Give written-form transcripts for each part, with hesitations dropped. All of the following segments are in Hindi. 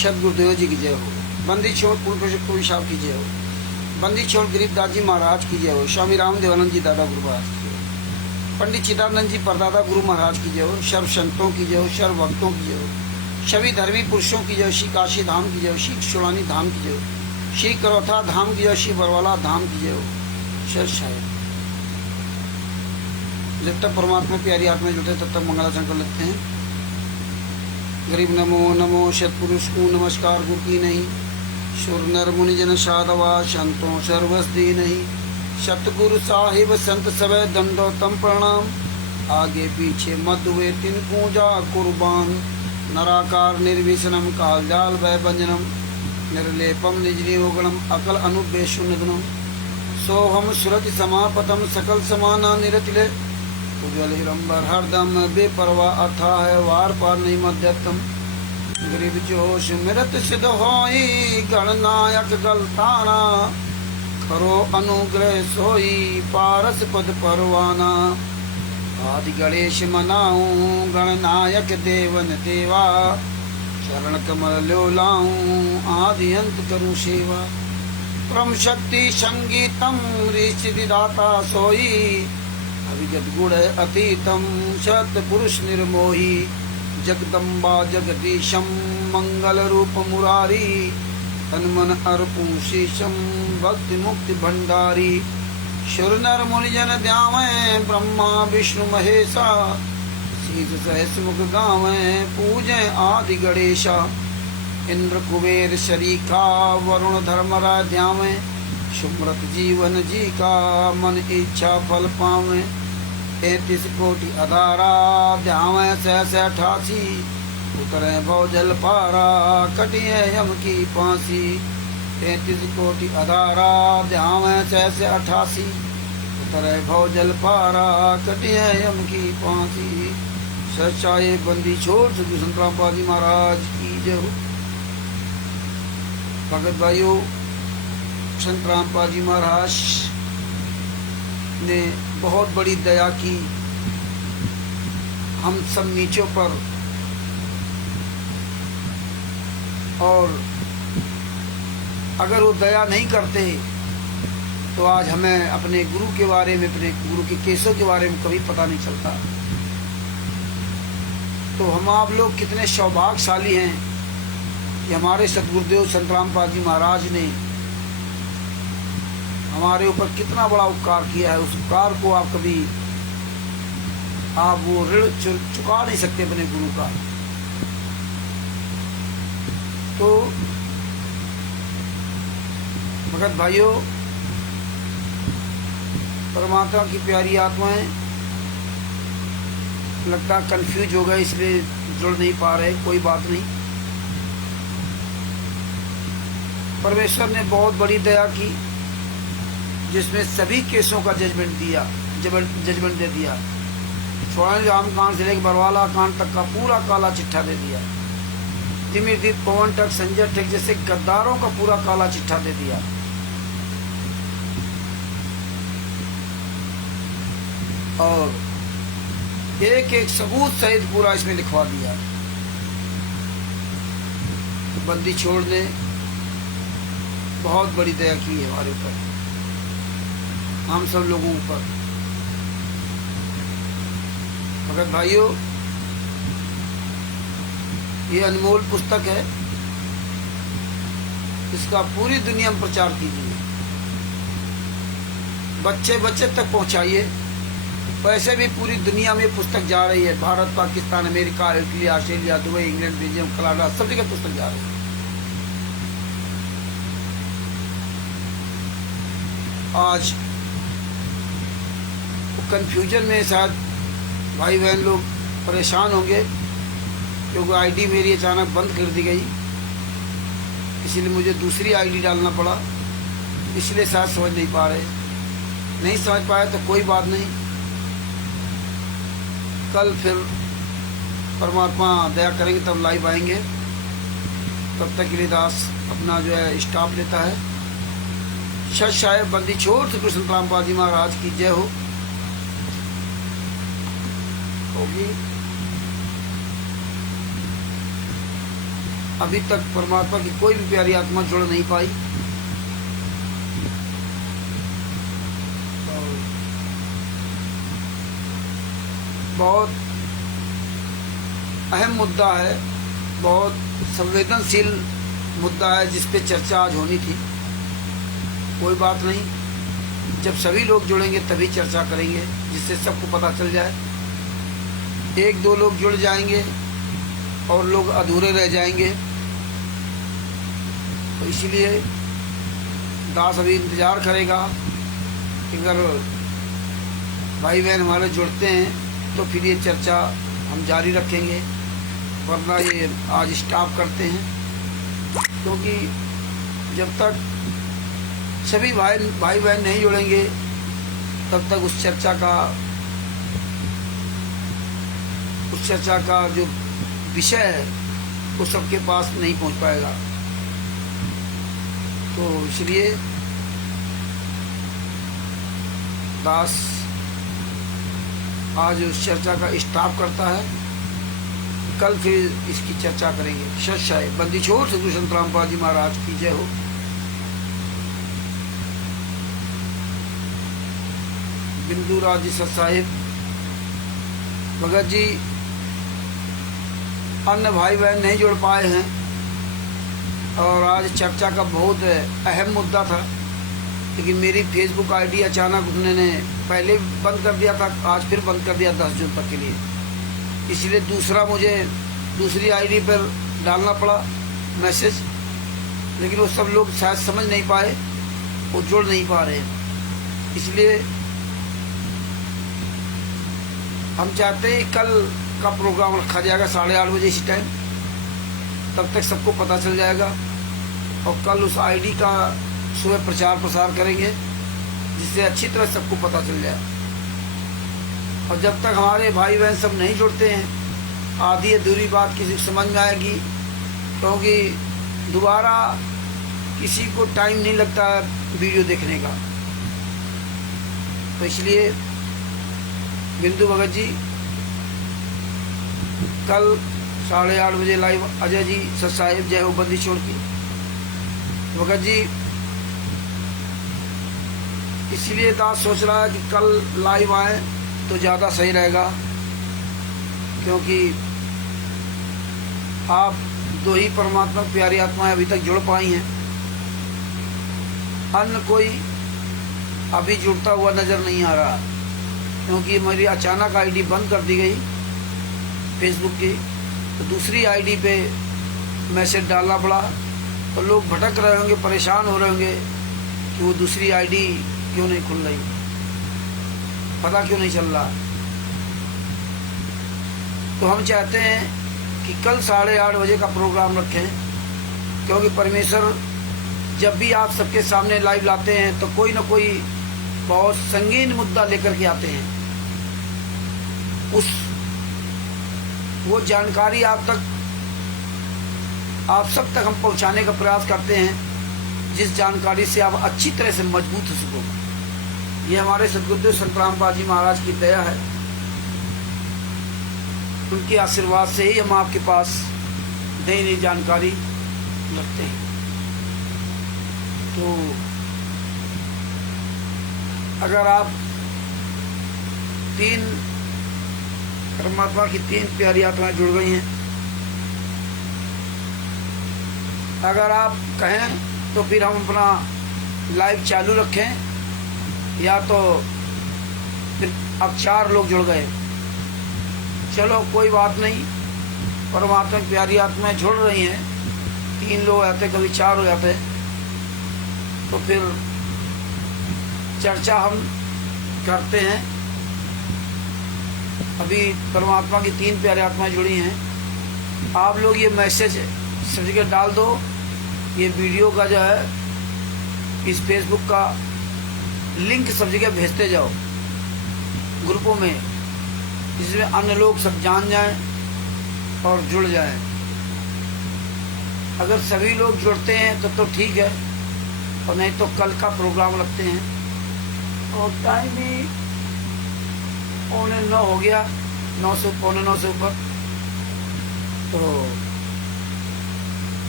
सत गुरुदेव जी की जय हो। बंदी छोड़ पूर्ण कोई साहब की जय हो। बंदी छोड़ गरीबदास जी महाराज की जय हो। स्वामी रामदेवानंद जी दादा गुरु महाराज की जय हो। पंडित चिदानंद जी परदादा गुरु महाराज की जय हो। सर्व संतों की जय हो। सर्व भक्तों की जय हो। सभी धर्मी पुरुषों की जय हो। श्री काशी धाम की जय हो। श्री शुरानी धाम की जय हो। श्री करौथा धाम की जय हो। श्री बरवाला धाम की जय हो। सर शायद जब तक परमात्मा प्यारी आत्मा जुटे तब तक मंगलाचरण कर लेते हैं। गरीब नमो नमो सतपुरुष को नमस्कार गुरु की नहीं। सुर नर मुनि जन साधवा संतों सर्वस दी नहीं। सतगुरु साहिब संत सब दंडोतम प्रणाम। आगे पीछे मधुवे तिन पूजा कुर्बान। नराकार निर्विशनम काल जाल भय भंजनम। निर्लेपम निजनियोगणम अकल अनुपेशु निधनम। सोहम सुरति समापतम सकल समाना निरतिले। उज्ज्वल हिरंबर हरदम बेपरवाह अथा है वार पार नहीं मध्यतम। गरीब जोश मृत सिद्ध होई गणनायक गलताना। करो अनुग्रह सोई पारस पद परवाना। आदि गणेश मनाऊं गणनायक देवन देवा। चरण कमल लो लाऊं आदि अंत करूं सेवा। परम शक्ति संगीतम ऋषि दाता सोई। अभिगत गुण अतीतम सत पुरुष निर्मोही। जगदम्बा जगदीशम मंगल रूप मुरारी। तन मन अर्पू शीशम भक्ति मुक्ति भंडारी। सुर नर मुनिजन ध्यावे ब्रह्मा विष्णु महेशा। शीश सहस मुख गावे पूजे आदि गणेशा। इंद्र कुबेर शरीखा वरुण धर्मराज ध्यावे। सुमृत जीवन जी का मन इच्छा फल पावे। 33 कोटि अधारा ध्यावे सहस 88। उतरे भव जल पारा कटिए यम की फांसी। 33 कोटि अधारा ध्यावे सहस 88। उतरे भव जल पारा कटिए यम की फांसी। सच्चाई बंदी छोड़ सदगुरु संत रामपाल जी महाराज की जय हो। भगत भाइयों, संत रामपाल जी महाराज ने बहुत बड़ी दया की हम सब नीचों पर। और अगर वो दया नहीं करते तो आज हमें अपने गुरु के बारे में, अपने गुरु के केसों के बारे में कभी पता नहीं चलता। तो हम आप लोग कितने सौभाग्यशाली हैं कि हमारे सतगुरुदेव संत रामपाल जी महाराज ने हमारे ऊपर कितना बड़ा उपकार किया है। उस उपकार को आप कभी वो ऋण चुका नहीं सकते अपने गुरु का। तो भगत भाइयों, परमात्मा की प्यारी आत्माएं लगता कंफ्यूज हो गए इसलिए जुड़ नहीं पा रहे। कोई बात नहीं, परमेश्वर ने बहुत बड़ी दया की जिसमें सभी केसों का जजमेंट दे दिया। छोड़ानी राम कांड से लेकर बरवाला कांड तक का पूरा काला चिट्ठा दे दिया। तिमिरदीप पवन तक संजय ठेक जैसे गद्दारों का पूरा काला चिट्ठा दे दिया। और एक एक सबूत सहित पूरा इसमें लिखवा दिया। बंदी छोड़ ने बहुत बड़ी दया की है हमारे ऊपर, हम सब लोगों पर। भगत भाइयों, ये अनमोल पुस्तक है, इसका पूरी दुनिया में प्रचार कीजिए। बच्चे बच्चे तक पहुंचाइए। वैसे भी पूरी दुनिया में पुस्तक जा रही है। Bharat, Pakistan, America, Italy, Australia, Dubai, England, Belgium, Canada, सब जगह पुस्तक जा रही है। आज कंफ्यूजन में शायद भाई बहन लोग परेशान होंगे क्योंकि आईडी मेरी अचानक बंद कर दी गई, इसीलिए मुझे दूसरी आईडी डालना पड़ा। इसलिए शायद समझ नहीं पा रहे। नहीं समझ पाए तो कोई बात नहीं, कल फिर परमात्मा दया करेंगे तब लाइव आएंगे। तब तक के लिए दास अपना जो है स्टाफ लेता है। सच शायद बंदी छोड़ सदगुरु संत रामपाल जी महाराज की जय हो। होगी अभी तक परमात्मा की कोई भी प्यारी आत्मा जुड़ नहीं पाई। बहुत अहम मुद्दा है, बहुत संवेदनशील मुद्दा है जिस पे चर्चा आज होनी थी। कोई बात नहीं, जब सभी लोग जुड़ेंगे तभी चर्चा करेंगे, जिससे सबको पता चल जाए। एक दो लोग जुड़ जाएंगे और लोग अधूरे रह जाएंगे, तो इसलिए दास अभी इंतज़ार करेगा कि अगर भाई बहन हमारे जुड़ते हैं तो फिर ये चर्चा हम जारी रखेंगे, वरना ये आज स्टॉप करते हैं। क्योंकि जब तक सभी भाई बहन नहीं जुड़ेंगे तब तक उस चर्चा का जो विषय है वो सबके पास नहीं पहुंच पाएगा। तो इसलिए दास आज उस चर्चा का स्टॉप करता है, कल फिर इसकी चर्चा करेंगे। सच्चाई बंदी छोड़ सदगुरु संत रामपाल जी महाराज की जय हो। बिंदु राज जी सत साहिब भगत जी अन्य भाई बहन नहीं जुड़ पाए हैं, और आज चर्चा का बहुत अहम मुद्दा था, लेकिन मेरी फेसबुक आईडी अचानक उन्होंने पहले बंद कर दिया था, आज फिर बंद कर दिया 10 जून तक के लिए। इसलिए मुझे दूसरी आईडी पर डालना पड़ा मैसेज, लेकिन वो सब लोग शायद समझ नहीं पाए, वो जुड़ नहीं पा रहे। इसलिए हम चाहते हैं कल का प्रोग्राम रखा जाएगा 8:30 बजे इसी टाइम, तब तक सबको पता चल जाएगा। और कल उस आईडी का सुबह प्रचार प्रसार करेंगे, जिससे अच्छी तरह सबको पता चल जाए। और जब तक हमारे भाई बहन सब नहीं जुड़ते हैं, आधी अधूरी बात किसी को समझ में आएगी, क्योंकि दोबारा किसी को टाइम नहीं लगता वीडियो देखने का। तो इसलिए बिंदु भगत जी कल 8:30 बजे लाइव। अजय जी सत साहिब जय हो बंदी छोड़ की भगत जी। इसलिए दास सोच रहा है कि कल लाइव आए तो ज़्यादा सही रहेगा, क्योंकि आप दो ही परमात्मा प्यारी आत्माएं अभी तक जुड़ पाई हैं, अन्य कोई अभी जुड़ता हुआ नज़र नहीं आ रहा। क्योंकि मेरी अचानक आईडी बंद कर दी गई फेसबुक की, तो दूसरी आईडी पे मैसेज डालना पड़ा, तो लोग भटक रहे होंगे, परेशान हो रहे होंगे कि वो दूसरी आईडी क्यों नहीं खुल रही, पता क्यों नहीं चल रहा। तो हम चाहते हैं कि कल 8:30 बजे का प्रोग्राम रखें, क्योंकि परमेश्वर जब भी आप सबके सामने लाइव लाते हैं तो कोई ना कोई बहुत संगीन मुद्दा लेकर के आते हैं। वो जानकारी आप सब तक हम पहुंचाने का प्रयास करते हैं, जिस जानकारी से आप अच्छी तरह से मजबूत हो सको। ये हमारे सदगुरुदेव संत रामपाल जी महाराज की दया है, उनके आशीर्वाद से ही हम आपके पास नई नई जानकारी रखते हैं। तो अगर आप परमात्मा की 3 प्यारी आत्माएं जुड़ गई हैं, अगर आप कहें तो फिर हम अपना लाइव चालू रखें, या तो फिर अब 4 लोग जुड़ गए, चलो कोई बात नहीं, परमात्मा की प्यारी आत्माएं जुड़ रही हैं, 3 लोग आते कभी 4 हो जाते, तो फिर चर्चा हम करते हैं। अभी परमात्मा की 3 प्यारी आत्माएं जुड़ी हैं, आप लोग ये मैसेज सब जगह डाल दो, ये वीडियो का जो है इस फेसबुक का लिंक सब जगह भेजते जाओ ग्रुपों में, जिसमें अन्य लोग सब जान जाएं और जुड़ जाएं। अगर सभी लोग जुड़ते हैं तो ठीक है, और नहीं तो कल का प्रोग्राम रखते हैं। और टाइम भी 8:45 हो गया, 9 से 8:45 से ऊपर। तो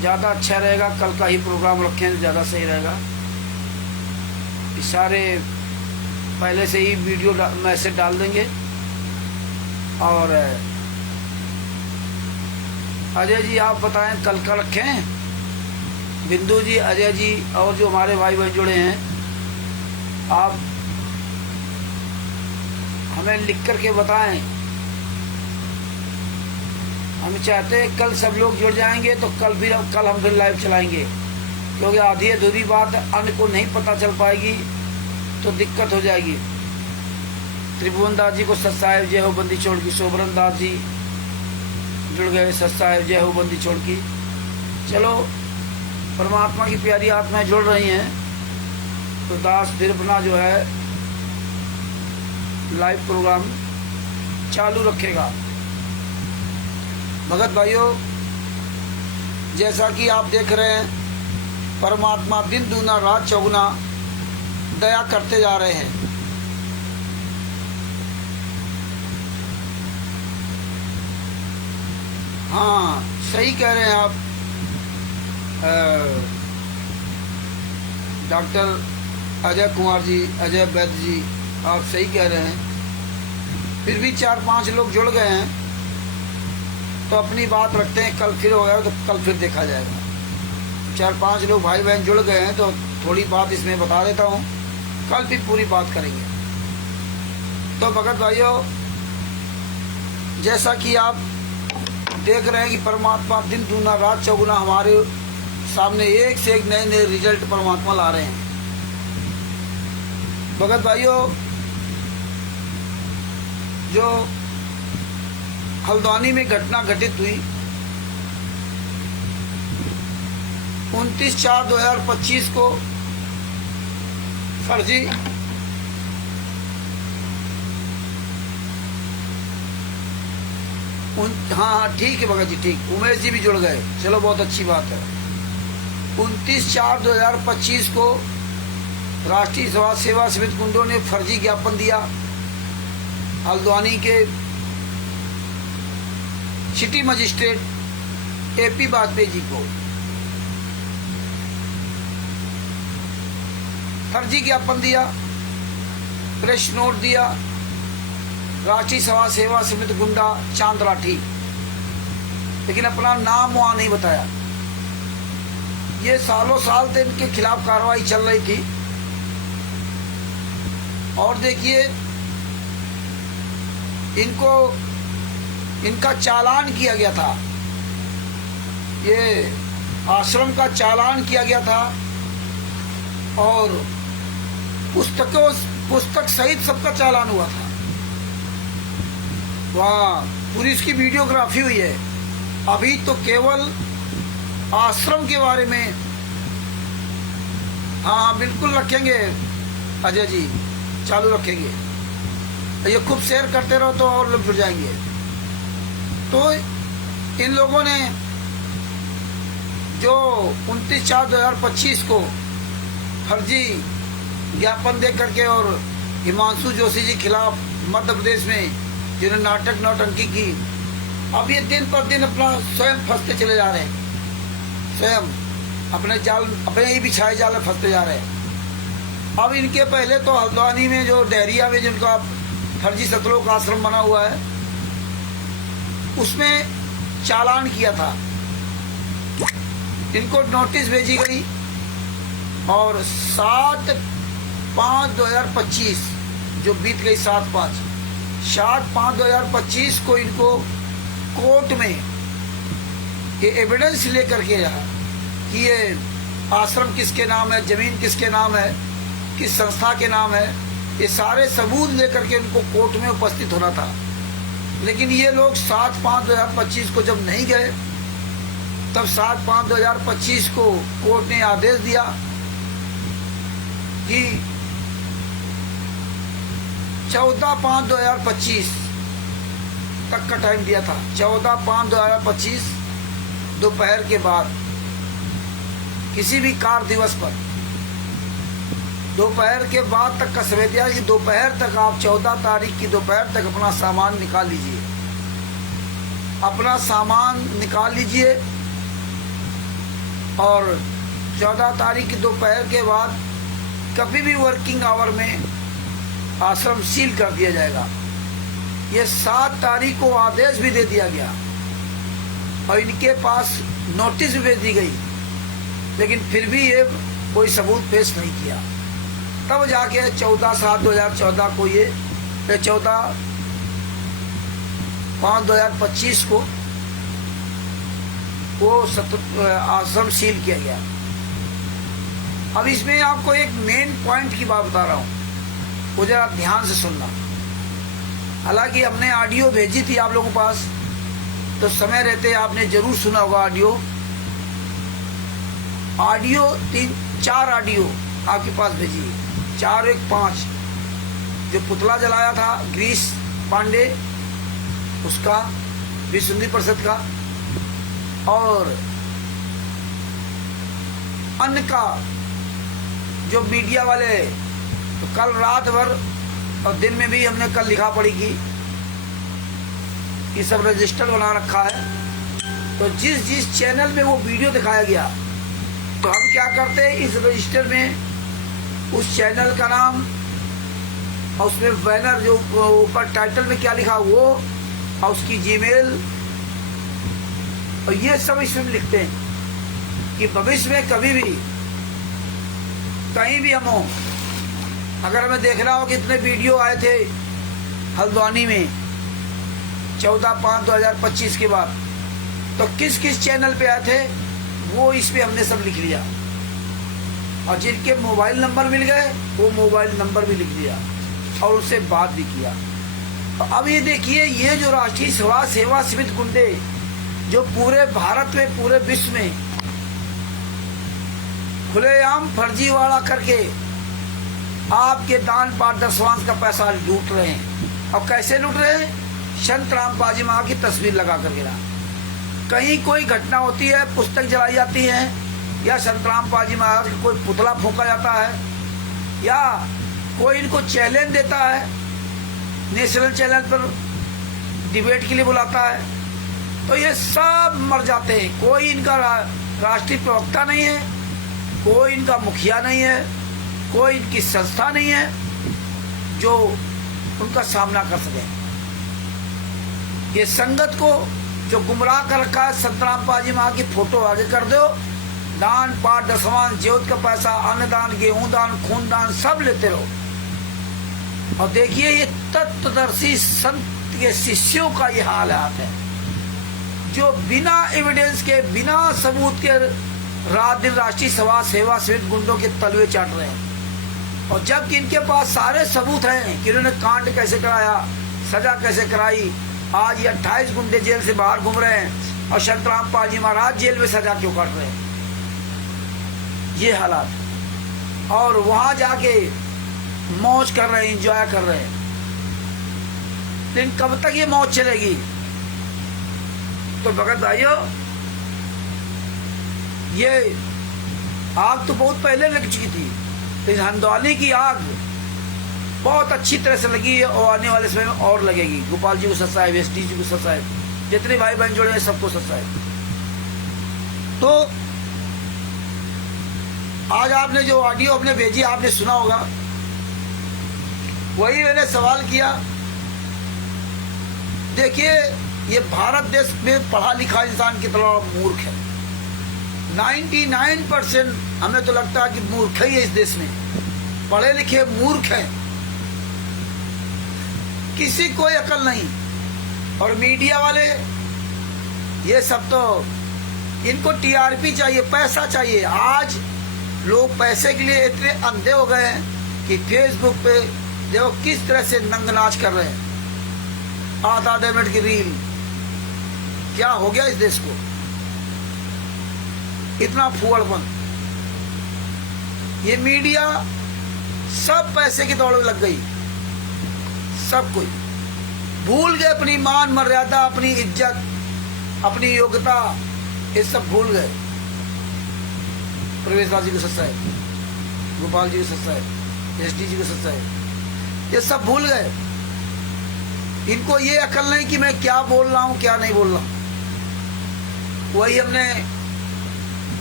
ज़्यादा अच्छा रहेगा, कल का ही प्रोग्राम रखें तो ज़्यादा सही रहेगा। सारे पहले से ही वीडियो मैसेज डाल देंगे। और अजय जी आप बताएं कल का रखें? बिंदु जी, अजय जी और जो हमारे भाई बहन जुड़े हैं, आप हमें लिख कर के बताएं। हम चाहते हैं कल सब लोग जुड़ जाएंगे तो कल हम फिर लाइव चलाएंगे, क्योंकि आधी अधूरी बात अन्य को नहीं पता चल पाएगी तो दिक्कत हो जाएगी। त्रिभुवन दास जी को सत साहेब जय हो बंदी छोड़ की। शोभरन दास जी जुड़ गए, सत साहेब जय हो बंदी छोड़ की। चलो, परमात्मा की प्यारी आत्माएं जुड़ रही हैं तो दास फिर अपना जो है लाइव प्रोग्राम चालू रखेगा। भगत भाइयों, जैसा कि आप देख रहे हैं, परमात्मा दिन दूना रात चौगुना दया करते जा रहे हैं। हाँ, सही कह रहे हैं आप डॉक्टर अजय कुमार जी, अजय वैद्य जी, आप सही कह रहे हैं। फिर भी 4-5 लोग जुड़ गए हैं तो अपनी बात रखते हैं, कल फिर होगा तो कल फिर देखा जाएगा। 4-5 लोग भाई बहन जुड़ गए हैं तो थोड़ी बात इसमें बता देता हूँ, कल फिर पूरी बात करेंगे। तो भगत भाइयों, जैसा कि आप देख रहे हैं कि परमात्मा दिन दूना रात चौगुना हमारे सामने एक से एक नए नए रिजल्ट परमात्मा ला रहे हैं। भगत भाइयों, जो हल्द्वानी में घटना घटित हुई 29/4/2025 को फर्जी हाँ ठीक है भगत जी, ठीक। उमेश जी भी जुड़ गए, चलो बहुत अच्छी बात है। 29/4/2025 को राष्ट्रीय समाज सेवा समिति गुंडों ने फर्जी ज्ञापन दिया हल्द्वानी के city magistrate AP Vajpayee ji को। फर्जी ज्ञापन दिया, प्रेस नोट दिया, राष्ट्रीय समाज सेवा समिति गुंडा चांद राठी, लेकिन अपना नाम वहां नहीं बताया। ये सालों साल से इनके खिलाफ कार्रवाई चल रही थी। और देखिए, इनका चालान किया गया था, ये आश्रम का चालान किया गया था और पुस्तक सहित सबका चालान हुआ था। वहाँ पूरी इसकी वीडियोग्राफी हुई है। अभी तो केवल आश्रम के बारे में, हाँ बिल्कुल रखेंगे अजय जी, चालू रखेंगे। ये खूब शेयर करते रहो तो और लोग जुड़ जाएंगे। तो इन लोगों ने जो 29/4/2025 को फर्जी ज्ञापन दे करके और हिमांशु जोशी जी खिलाफ मध्य प्रदेश में जिन्होंने नाटक नौटंकी की, अब ये दिन पर दिन अपना स्वयं फंसते चले जा रहे हैं, स्वयं अपने ही बिछाए जाल में फंसते जा रहे हैं। अब इनके पहले तो हल्द्वानी में जो डहरिया में जिनका फर्जी सतलोक आश्रम बना हुआ है, उसमें चालान किया था, इनको नोटिस भेजी गई और 7/5/2025 जो बीत गई 7/5/2025 को इनको कोर्ट में ये एविडेंस लेकर के रहा कि ये आश्रम किसके नाम है, जमीन किसके नाम है, किस संस्था के नाम है, ये सारे सबूत लेकर के इनको कोर्ट में उपस्थित होना था। लेकिन ये लोग 7/5/2025 को जब नहीं गए, तब 7/5/2025 को कोर्ट ने आदेश दिया कि 14/5/2025 तक का टाइम दिया था। 14/5/2025 दोपहर के बाद किसी भी कार्य दिवस पर दोपहर के बाद तक का समय दिया कि दोपहर तक आप 14 तारीख की दोपहर तक अपना सामान निकाल लीजिए, अपना सामान निकाल लीजिए और 14 तारीख की दोपहर के बाद कभी भी वर्किंग आवर में आश्रम सील कर दिया जाएगा। ये 7 तारीख को आदेश भी दे दिया गया और इनके पास नोटिस भी भेज दी गई, लेकिन फिर भी ये कोई सबूत पेश नहीं किया। तब जाके 14/7/2014 को ये 14/5/2025 को वो आश्रम सील किया गया। अब इसमें आपको एक मेन पॉइंट की बात बता रहा हूँ, वो जरा ध्यान से सुनना। हालांकि हमने ऑडियो भेजी थी आप लोगों के पास, तो समय रहते आपने जरूर सुना होगा ऑडियो 3-4 ऑडियो आपके पास भेजी, 4 1 5। जो पुतला जलाया था ग्रीस पांडे उसका, विश्व हिंदी परिषद का, और अन्य का जो मीडिया वाले, तो कल रात भर और दिन में भी हमने कल लिखा पड़ी की ये सब रजिस्टर बना रखा है। तो जिस चैनल में वो वीडियो दिखाया गया, तो हम क्या करते हैं, इस रजिस्टर में उस चैनल का नाम और उसमें बैनर जो ऊपर टाइटल में क्या लिखा वो, और उसकी जीमेल और ये सब इसमें लिखते हैं कि भविष्य में कभी भी कहीं भी हम हो, अगर हमें देखना हो कि इतने वीडियो आए थे हल्द्वानी में 14/5/2025 के बाद, तो किस किस चैनल पे आए थे वो इस पे हमने सब लिख लिया, और जिनके मोबाइल नंबर मिल गए वो मोबाइल नंबर भी लिख दिया और उससे बात भी किया। तो अब ये देखिए, ये जो राष्ट्रीय समाज सेवा समिति गुंडे जो पूरे भारत में, पूरे विश्व में खुलेआम फर्जीवाड़ा करके आपके दान पाठ दशवांश का पैसा लूट रहे हैं। और कैसे लूट रहे हैं? संत राम बाजी माँ की तस्वीर लगा करके ना, कहीं कोई घटना होती है, पुस्तक जलाई जाती है, या संत राम बाजी महाराज का कोई पुतला फूंका जाता है, या कोई इनको चैलेंज देता है, नेशनल चैनल पर डिबेट के लिए बुलाता है, तो ये सब मर जाते हैं। कोई इनका राष्ट्रीय प्रवक्ता नहीं है, कोई इनका मुखिया नहीं है, कोई इनकी संस्था नहीं है जो उनका सामना कर सके। ये संगत को जो गुमराह कर रखा है, संतराम पाजी माँ की फोटो आगे कर दो, दान पाठ दशवान ज्योत का पैसा, अन्नदान, गेहूं दान, खून दान सब लेते रहो। और देखिए ये तत्वदर्शी संत के शिष्यों का ये हालात है, जो बिना एविडेंस के, बिना सबूत के रात दिन राष्ट्रीय समाज सेवा समिति गुंडों के तलवे चाट रहे हैं। और जबकि इनके पास सारे सबूत हैं कि इन्होंने कांड कैसे कराया, सजा कैसे कराई। आज ये 28 गुंडे जेल से बाहर घूम रहे हैं और संतराम पाजी महाराज जेल में सजा क्यों काट रहे हैं, ये हालात। और वहां जाके मौज कर रहे हैं, एंजॉय कर रहे हैं। लेकिन कब तक ये मौज चलेगी? तो भगत भाइयों, ये आग तो बहुत पहले लग चुकी थी, लेकिन हल्द्वानी की आग बहुत अच्छी तरह से लगी है और आने वाले समय में और लगेगी। गोपाल जी को सत साहेब, एसडी जी को सत साहेब, जितने भाई बहन जोड़े हैं सबको सत साहेब। तो आज आपने जो ऑडियो अपने भेजी, आपने सुना होगा, वही मैंने सवाल किया। देखिए, ये भारत देश में पढ़ा लिखा इंसान कितना मूर्ख है। 99% हमें तो लगता है कि मूर्ख ही है इस देश में, पढ़े लिखे मूर्ख हैं, किसी कोई अकल नहीं। और मीडिया वाले ये सब तो इनको टीआरपी चाहिए, पैसा चाहिए। आज लोग पैसे के लिए इतने अंधे हो गए हैं कि फेसबुक पे देखो किस तरह से नंगनाच कर रहे हैं, आधा मिनट की रील। क्या हो गया इस देश को, इतना फुअड़पन। ये मीडिया सब पैसे की दौड़ में लग गई, सब कोई भूल गए अपनी मान मर्यादा, अपनी इज्जत, अपनी योग्यता, ये सब भूल गए। प्रवेश राज जी को सच्चा है, गोपाल जी को सच्चा है, एसडी जी को सच्चा है, ये सब भूल गए। इनको ये अकल नहीं कि मैं क्या बोल रहा हूं, क्या नहीं बोल रहा हूं। वही हमने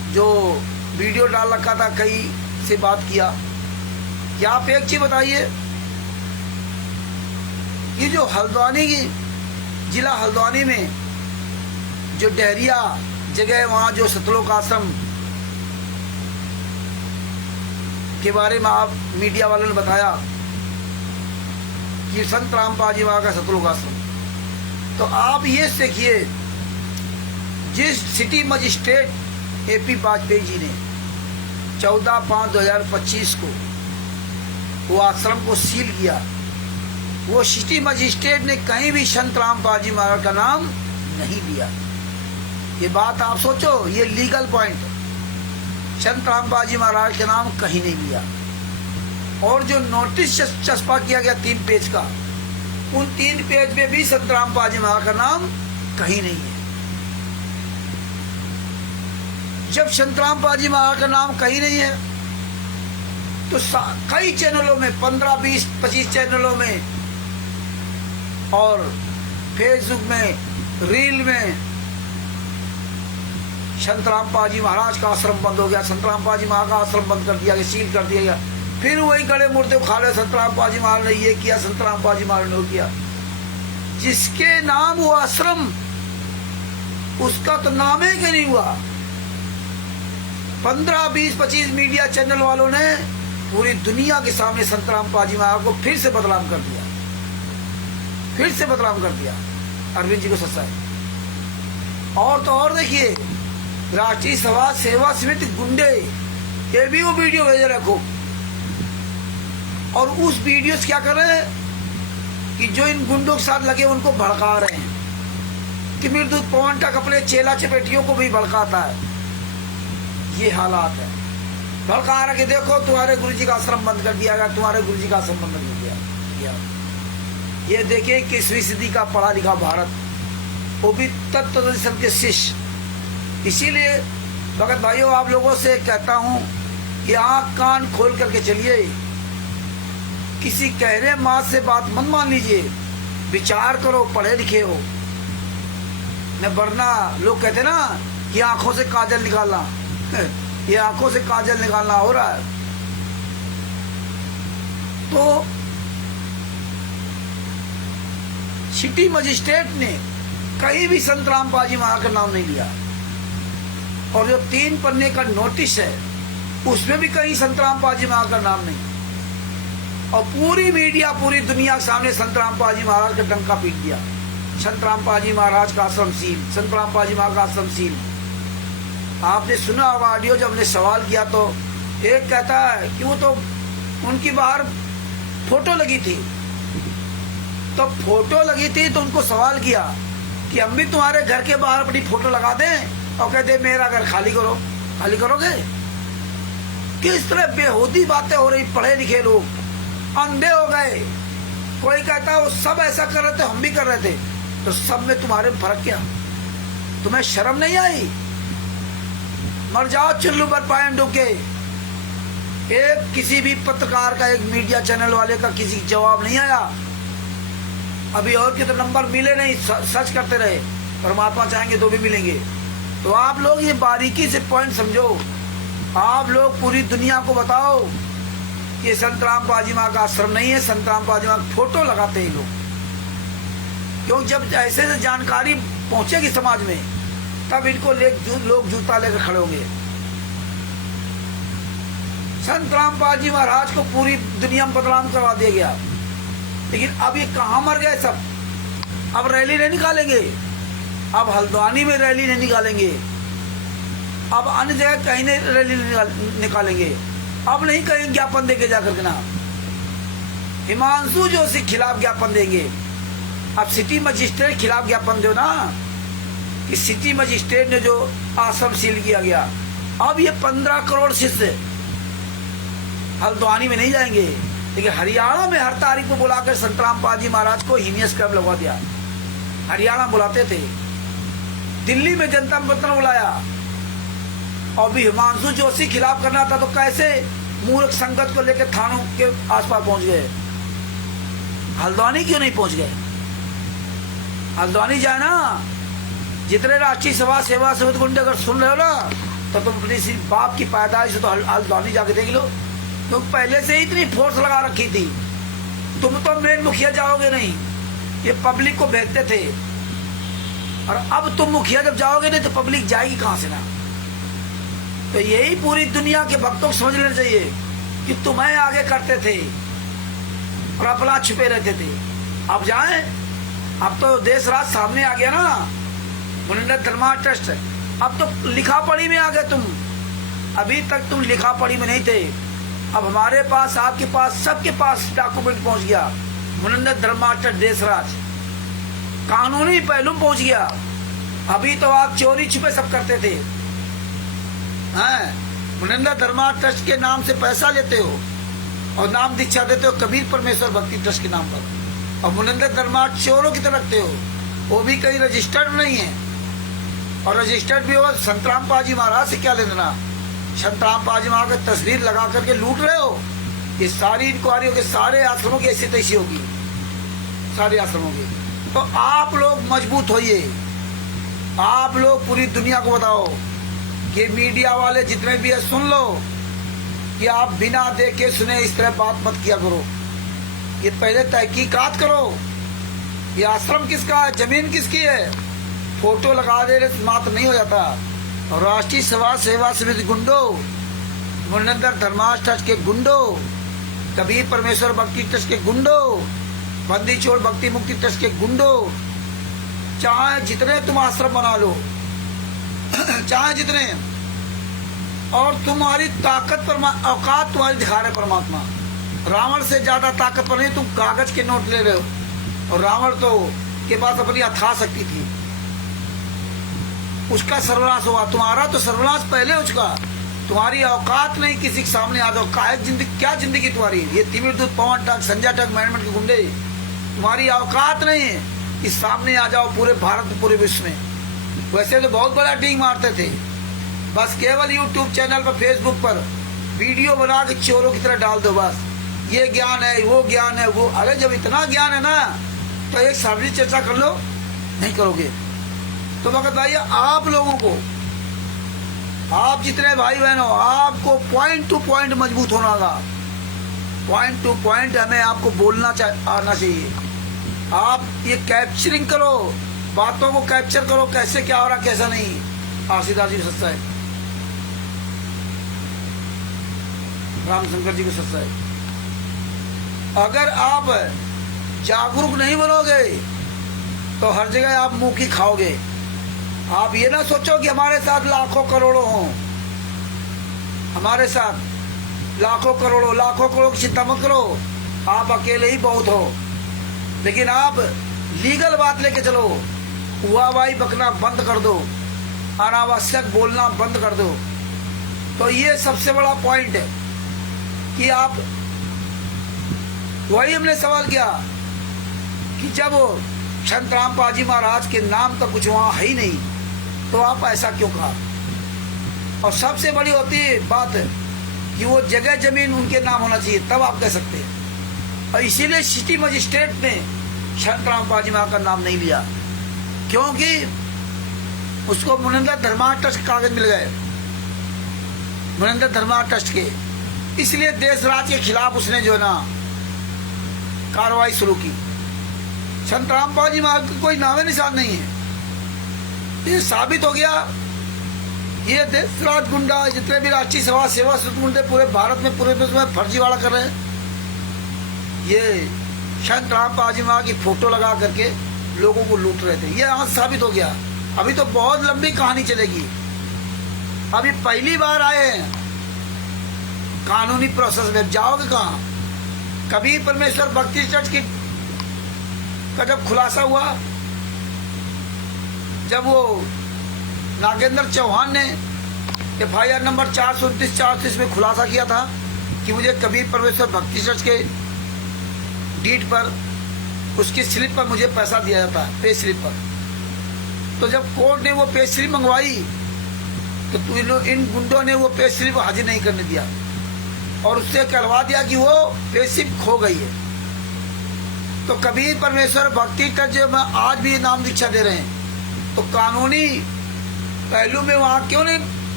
जो वीडियो डाल रखा था, कई से बात किया। क्या आप एक चीज बताइए, ये जो हल्द्वानी की जिला हल्द्वानी में जो डहरिया जगह है, वहाँ जो सतलोक आश्रम के बारे में आप मीडिया वालों ने बताया कि संत रामपाल जी वहाँ का सतलोक आश्रम, तो आप ये देखिए, जिस city magistrate AP Vajpayee ji ने 14/5/2025 को वो आश्रम को सील किया, वो सिटी मजिस्ट्रेट ने कहीं भी संत रामपाल जी महाराज का नाम नहीं लिया। ये बात आप सोचो, ये लीगल पॉइंट, संत रामपाल जी महाराज के नाम कहीं नहीं लिया। और जो नोटिस चस्पा किया गया 3 पेज का, उन 3 पेज में भी संत रामपाल जी महाराज का नाम कहीं नहीं है। जब संत रामपाल जी महाराज का नाम कहीं नहीं है, तो कई चैनलों में 15, 20, 25 चैनलों में और फेसबुक में, रील में संत रामपाल जी महाराज का आश्रम बंद हो गया, संत रामपाल जी महाराज का आश्रम बंद कर दिया गया, सील कर दिया गया। फिर वही गड़े मुर्दे उखाड़े, संत रामपाल जी महाराज ने ये किया, संत रामपाल जी महाराज ने वो किया। जिसके नाम वो आश्रम, उसका तो नाम ही नहीं हुआ। 15, 20, 25 मीडिया चैनल वालों ने पूरी दुनिया के सामने संत रामपाल जी महाराज को फिर से बदनाम कर दिया, फिर से बदनाम कर दिया, अरविंद जी को सच्चा है। और तो और देखिए, राष्ट्रीय समाज सेवा समिति गुंडे, ये भी वो वीडियो भेजे रखो, और उस वीडियो से क्या कर रहे हैं कि जो इन गुंडों के साथ लगे उनको भड़का रहे हैं, कि मृदुत पवन तक अपने चेला चपेटियों को भी भड़काता है। ये हालात है, भड़का रहा कि देखो तुम्हारे गुरुजी का आश्रम बंद कर दिया गया, तुम्हारे गुरुजी का आश्रम बंद कर दिया। ये देखिए 21वीं सदी का पढ़ा लिखा भारत, वो भी तत्व दर्शन के शिष्य। इसीलिए भगत भाइयों, आप लोगों से कहता हूं कि आंख कान खोल करके चलिए, किसी कहने मात से बात मत मान लीजिए, विचार करो, पढ़े लिखे हो न, वरना लोग कहते ना कि आंखों से काजल निकालना ये आंखों से काजल निकालना हो रहा है। तो सिटी मजिस्ट्रेट ने कहीं भी संत रामपाल जी महाराज का नाम नहीं लिया, और जो 3 पन्ने का नोटिस है उसमें भी कहीं संत रामपाल जी महाराज का नाम नहीं। और पूरी मीडिया, पूरी दुनिया के सामने संत रामपाल जी महाराज का डंका पीट दिया, संत रामपाल जी महाराज का आश्रम सील, संत रामपाल जी महाराज का आश्रम सील। आपने सुना होगा ऑडियो, जब हमने सवाल किया तो एक कहता है कि वो तो उनकी बाहर फोटो लगी थी, तो फोटो लगी थी तो उनको सवाल किया कि हम भी तुम्हारे घर के बाहर अपनी फोटो लगा दें, और कहते मेरा घर खाली करो। खाली करोगे? किस तरह बेहूदी बातें हो रही। पढ़े लिखे लोग अंधे हो गए। कोई कहता है वो सब ऐसा कर रहे थे, हम भी कर रहे थे, तो सब में तुम्हारे फर्क क्या? तुम्हें शर्म नहीं आई? मर जाओ चुल्लू पर पाए डूब के। एक किसी भी पत्रकार का, एक मीडिया चैनल वाले का किसी जवाब नहीं आया अभी, और के तो नंबर मिले नहीं, सर्च करते रहे। परमात्मा चाहेंगे तो भी मिलेंगे। तो आप लोग ये बारीकी से पॉइंट समझो, आप लोग पूरी दुनिया को बताओ कि संत रामपाल जी महाराज का आश्रम नहीं है, संत रामपाल जी महाराज फोटो लगाते हैं लोग। क्योंकि जब ऐसे से जानकारी पहुंचेगी समाज में, तब इनको लोग जूता लेकर खड़े होंगे। संत रामपाल जी महाराज को पूरी दुनिया में बदनाम करवा दिया गया, लेकिन अब ये कहाँ मर गए सब? अब रैली नहीं निकालेंगे, अब हल्द्वानी में रैली नहीं निकालेंगे, अब अन्य जगह कहीं नहीं रैली निकालेंगे, अब नहीं कहीं ज्ञापन देके जाकर के ना हिमांशु जोशी खिलाफ ज्ञापन देंगे। अब सिटी मजिस्ट्रेट खिलाफ ज्ञापन दो ना, कि सिटी मजिस्ट्रेट ने जो आश्रम सील किया गया। अब ये 15 करोड़ शिष्य हल्द्वानी में नहीं जाएंगे, लेकिन हरियाणा में हर तारीख को बुलाकर संत रामपाल जी महाराज को हीनियस क्रम लगवा दिया। हरियाणा बुलाते थे, दिल्ली में जनता मित्र बुलाया, और भी हिमांशु जोशी खिलाफ करना था तो कैसे मूर्ख संगत को लेकर थानों के आसपास पहुंच गए। हल्द्वानी क्यों नहीं पहुंच गए? हल्द्वानी जाए ना। जितने राष्ट्रीय सभा सेवा समिति गुंडे अगर सुन रहे हो ना, तो तुम अपनी सी बाप की पैदाइश तो हल्द्वानी जाके देख लो, तुम पहले से ही इतनी फोर्स लगा रखी थी। तुम तो मेन मुखिया जाओगे नहीं, ये पब्लिक को भेजते थे। और अब तुम मुखिया जब जाओगे नहीं तो पब्लिक जाएगी कहां से ना। तो यही पूरी दुनिया के भक्तों को समझ लेना चाहिए कि तुम्हें आगे करते थे और अपना छुपे रहते थे। अब जाएं, अब तो देश राज सामने आ गया ना, मुनिंदर धर्मा ट्रस्ट। अब तो लिखा पढ़ी में आ गए तुम, अभी तक तुम लिखा पढ़ी में नहीं थे। अब हमारे पास, आपके पास, सबके पास डॉक्यूमेंट पहुंच गया। मुनिंदर धर्मा ट्रस्ट देश राज कानूनी पहलू पहुंच गया। अभी तो आप चोरी छुपे सब करते थे। मुनिंदर धर्मा ट्रस्ट के नाम से पैसा लेते हो और नाम दीक्षा देते हो कबीर परमेश्वर भक्ति ट्रस्ट के नाम पर, और मुनिंदर धर्मा चोरों की तरह रखते हो। वो भी कहीं रजिस्टर्ड नहीं है, और रजिस्टर्ड भी हो संतराम पाजी महाराज से क्या लेना। संतराम पाजी महाराज की तस्वीर लगा करके लूट रहे हो। ये सारी इंक्वायरी होगी, सारे आश्रमों की ऐसी तैसी होगी, सारे आश्रमों की। तो आप लोग मजबूत होइए, आप लोग पूरी दुनिया को बताओ कि मीडिया वाले जितने भी है सुन लो कि आप बिना देखे सुने इस तरह बात मत किया करो। ये पहले तहकीकात करो, ये आश्रम किसका है, जमीन किसकी है। फोटो लगा दे रहे मात्र नहीं हो जाता। और राष्ट्रीय सेवा समिति गुंडो, मुनिंदर धर्मा ट्रस्ट के गुंडो, कबीर परमेश्वर भक्ति ट्रस्ट के गुंडो, बंदी छोड़ भक्ति मुक्ति ट्रस्ट के गुंडो, चाहे जितने तुम आश्रम बना लो, चाहे जितने, और तुम्हारी ताकत पर औकात तुम्हारी दिखा रहे परमात्मा। रावण से ज्यादा ताकत पर नहीं, तुम कागज के नोट ले रहे हो। और रावण तो के पास अपनी अथाह शक्ति थी, उसका सर्वनाश हुआ। तुम्हारा तो सर्वनाश पहले हो चुका। तुम्हारी औकात नहीं किसी के सामने आ जाओ। कायक जिंदगी, क्या जिंदगी तुम्हारी। ये तिमिर दूत, पवन टक, संजय टक मैनेजमेंट के गुंडे, तुम्हारी औकात नहीं है कि सामने आ जाओ पूरे भारत, पूरे विश्व में। वैसे तो बहुत बड़ा डींग मारते थे, बस केवल यूट्यूब चैनल पर, फेसबुक पर वीडियो बना के चोरों की तरह डाल दो। बस ये ज्ञान है, वो ज्ञान है, वो। अरे जब इतना ज्ञान है ना तो एक सार्वजनिक चर्चा कर लो, नहीं करोगे तो भगत भाई आप लोगों को, आप जितने भाई बहन हो, आपको पॉइंट टू पॉइंट मजबूत होना होगा। पॉइंट टू पॉइंट हमें आपको बोलना आना चाहिए। आप ये कैप्चरिंग करो, बातों को कैप्चर करो, कैसे क्या हो रहा कैसा नहीं। आशीदास जी को सच्चा है, रामशंकर जी को सच्चा है। अगर आप जागरूक नहीं बनोगे तो हर जगह आप मुंह की खाओगे। आप ये ना सोचो कि हमारे साथ लाखों करोड़ों हों, हमारे साथ लाखों करोड़ों की चिंता मत करो। आप अकेले ही बहुत हो, लेकिन आप लीगल बात लेके चलो। हुआवाई बकना बंद कर दो, अनावश्यक बोलना बंद कर दो। तो ये सबसे बड़ा पॉइंट है कि आप, वही हमने सवाल किया कि जब संतराम पाजी महाराज के नाम तो कुछ वहां है ही नहीं, तो आप ऐसा क्यों कहा। और सबसे बड़ी होती है बात कि वो जगह जमीन उनके नाम होना चाहिए, तब आप कह सकते हैं। और इसीलिए सिटी मजिस्ट्रेट ने संतराम पाजी महाराज का नाम नहीं लिया, क्योंकि उसको मुनिंदर धर्मा ट्रस्ट के कागज मिल गए, मुनिंदर धर्मा ट्रस्ट के। इसलिए देश राज के खिलाफ उसने जो है ना कार्रवाई शुरू की। संतराम पाजी महाराज का कोई नाम निशान नहीं है। ये साबित हो गया, ये देश राज गुंडा जितने भी राष्ट्रीय सेवा गुंडे पूरे भारत में, पूरे विश्व में फर्जीवाड़ा कर रहे हैं। ये संतराम पाजी महाराज की फोटो लगा करके लोगों को लूट रहे थे। ये आज साबित हो गया। अभी तो बहुत लंबी कहानी चलेगी। अभी पहली बार आए हैं कानूनी प्रोसेस में, जाओगे कहाँ। कबीर परमेश्वर भक्ति ट्रस्ट की का जब खुलासा हुआ, जब वो नागेंद्र चौहान ने FIR नंबर 429 में खुलासा किया था कि मुझे कबीर परमेश्वर भक्ति ट्रस्ट के डीड पर, उसकी स्लिप पर मुझे पैसा दिया जाता है, पे स्लिप पर। तो जब कोर्ट ने वो पे स्लिप मंगवाई तो इन गुंडों ने वो पे स्लिप हाजिर नहीं करने दिया और उससे कहलवा दिया कि वो पे स्लिप खो गई है। तो कबीर परमेश्वर भक्ति ट्रस्ट जो आज भी नाम दीक्षा दे रहे हैं, तो कानूनी पहलू में वहां क्यों नहीं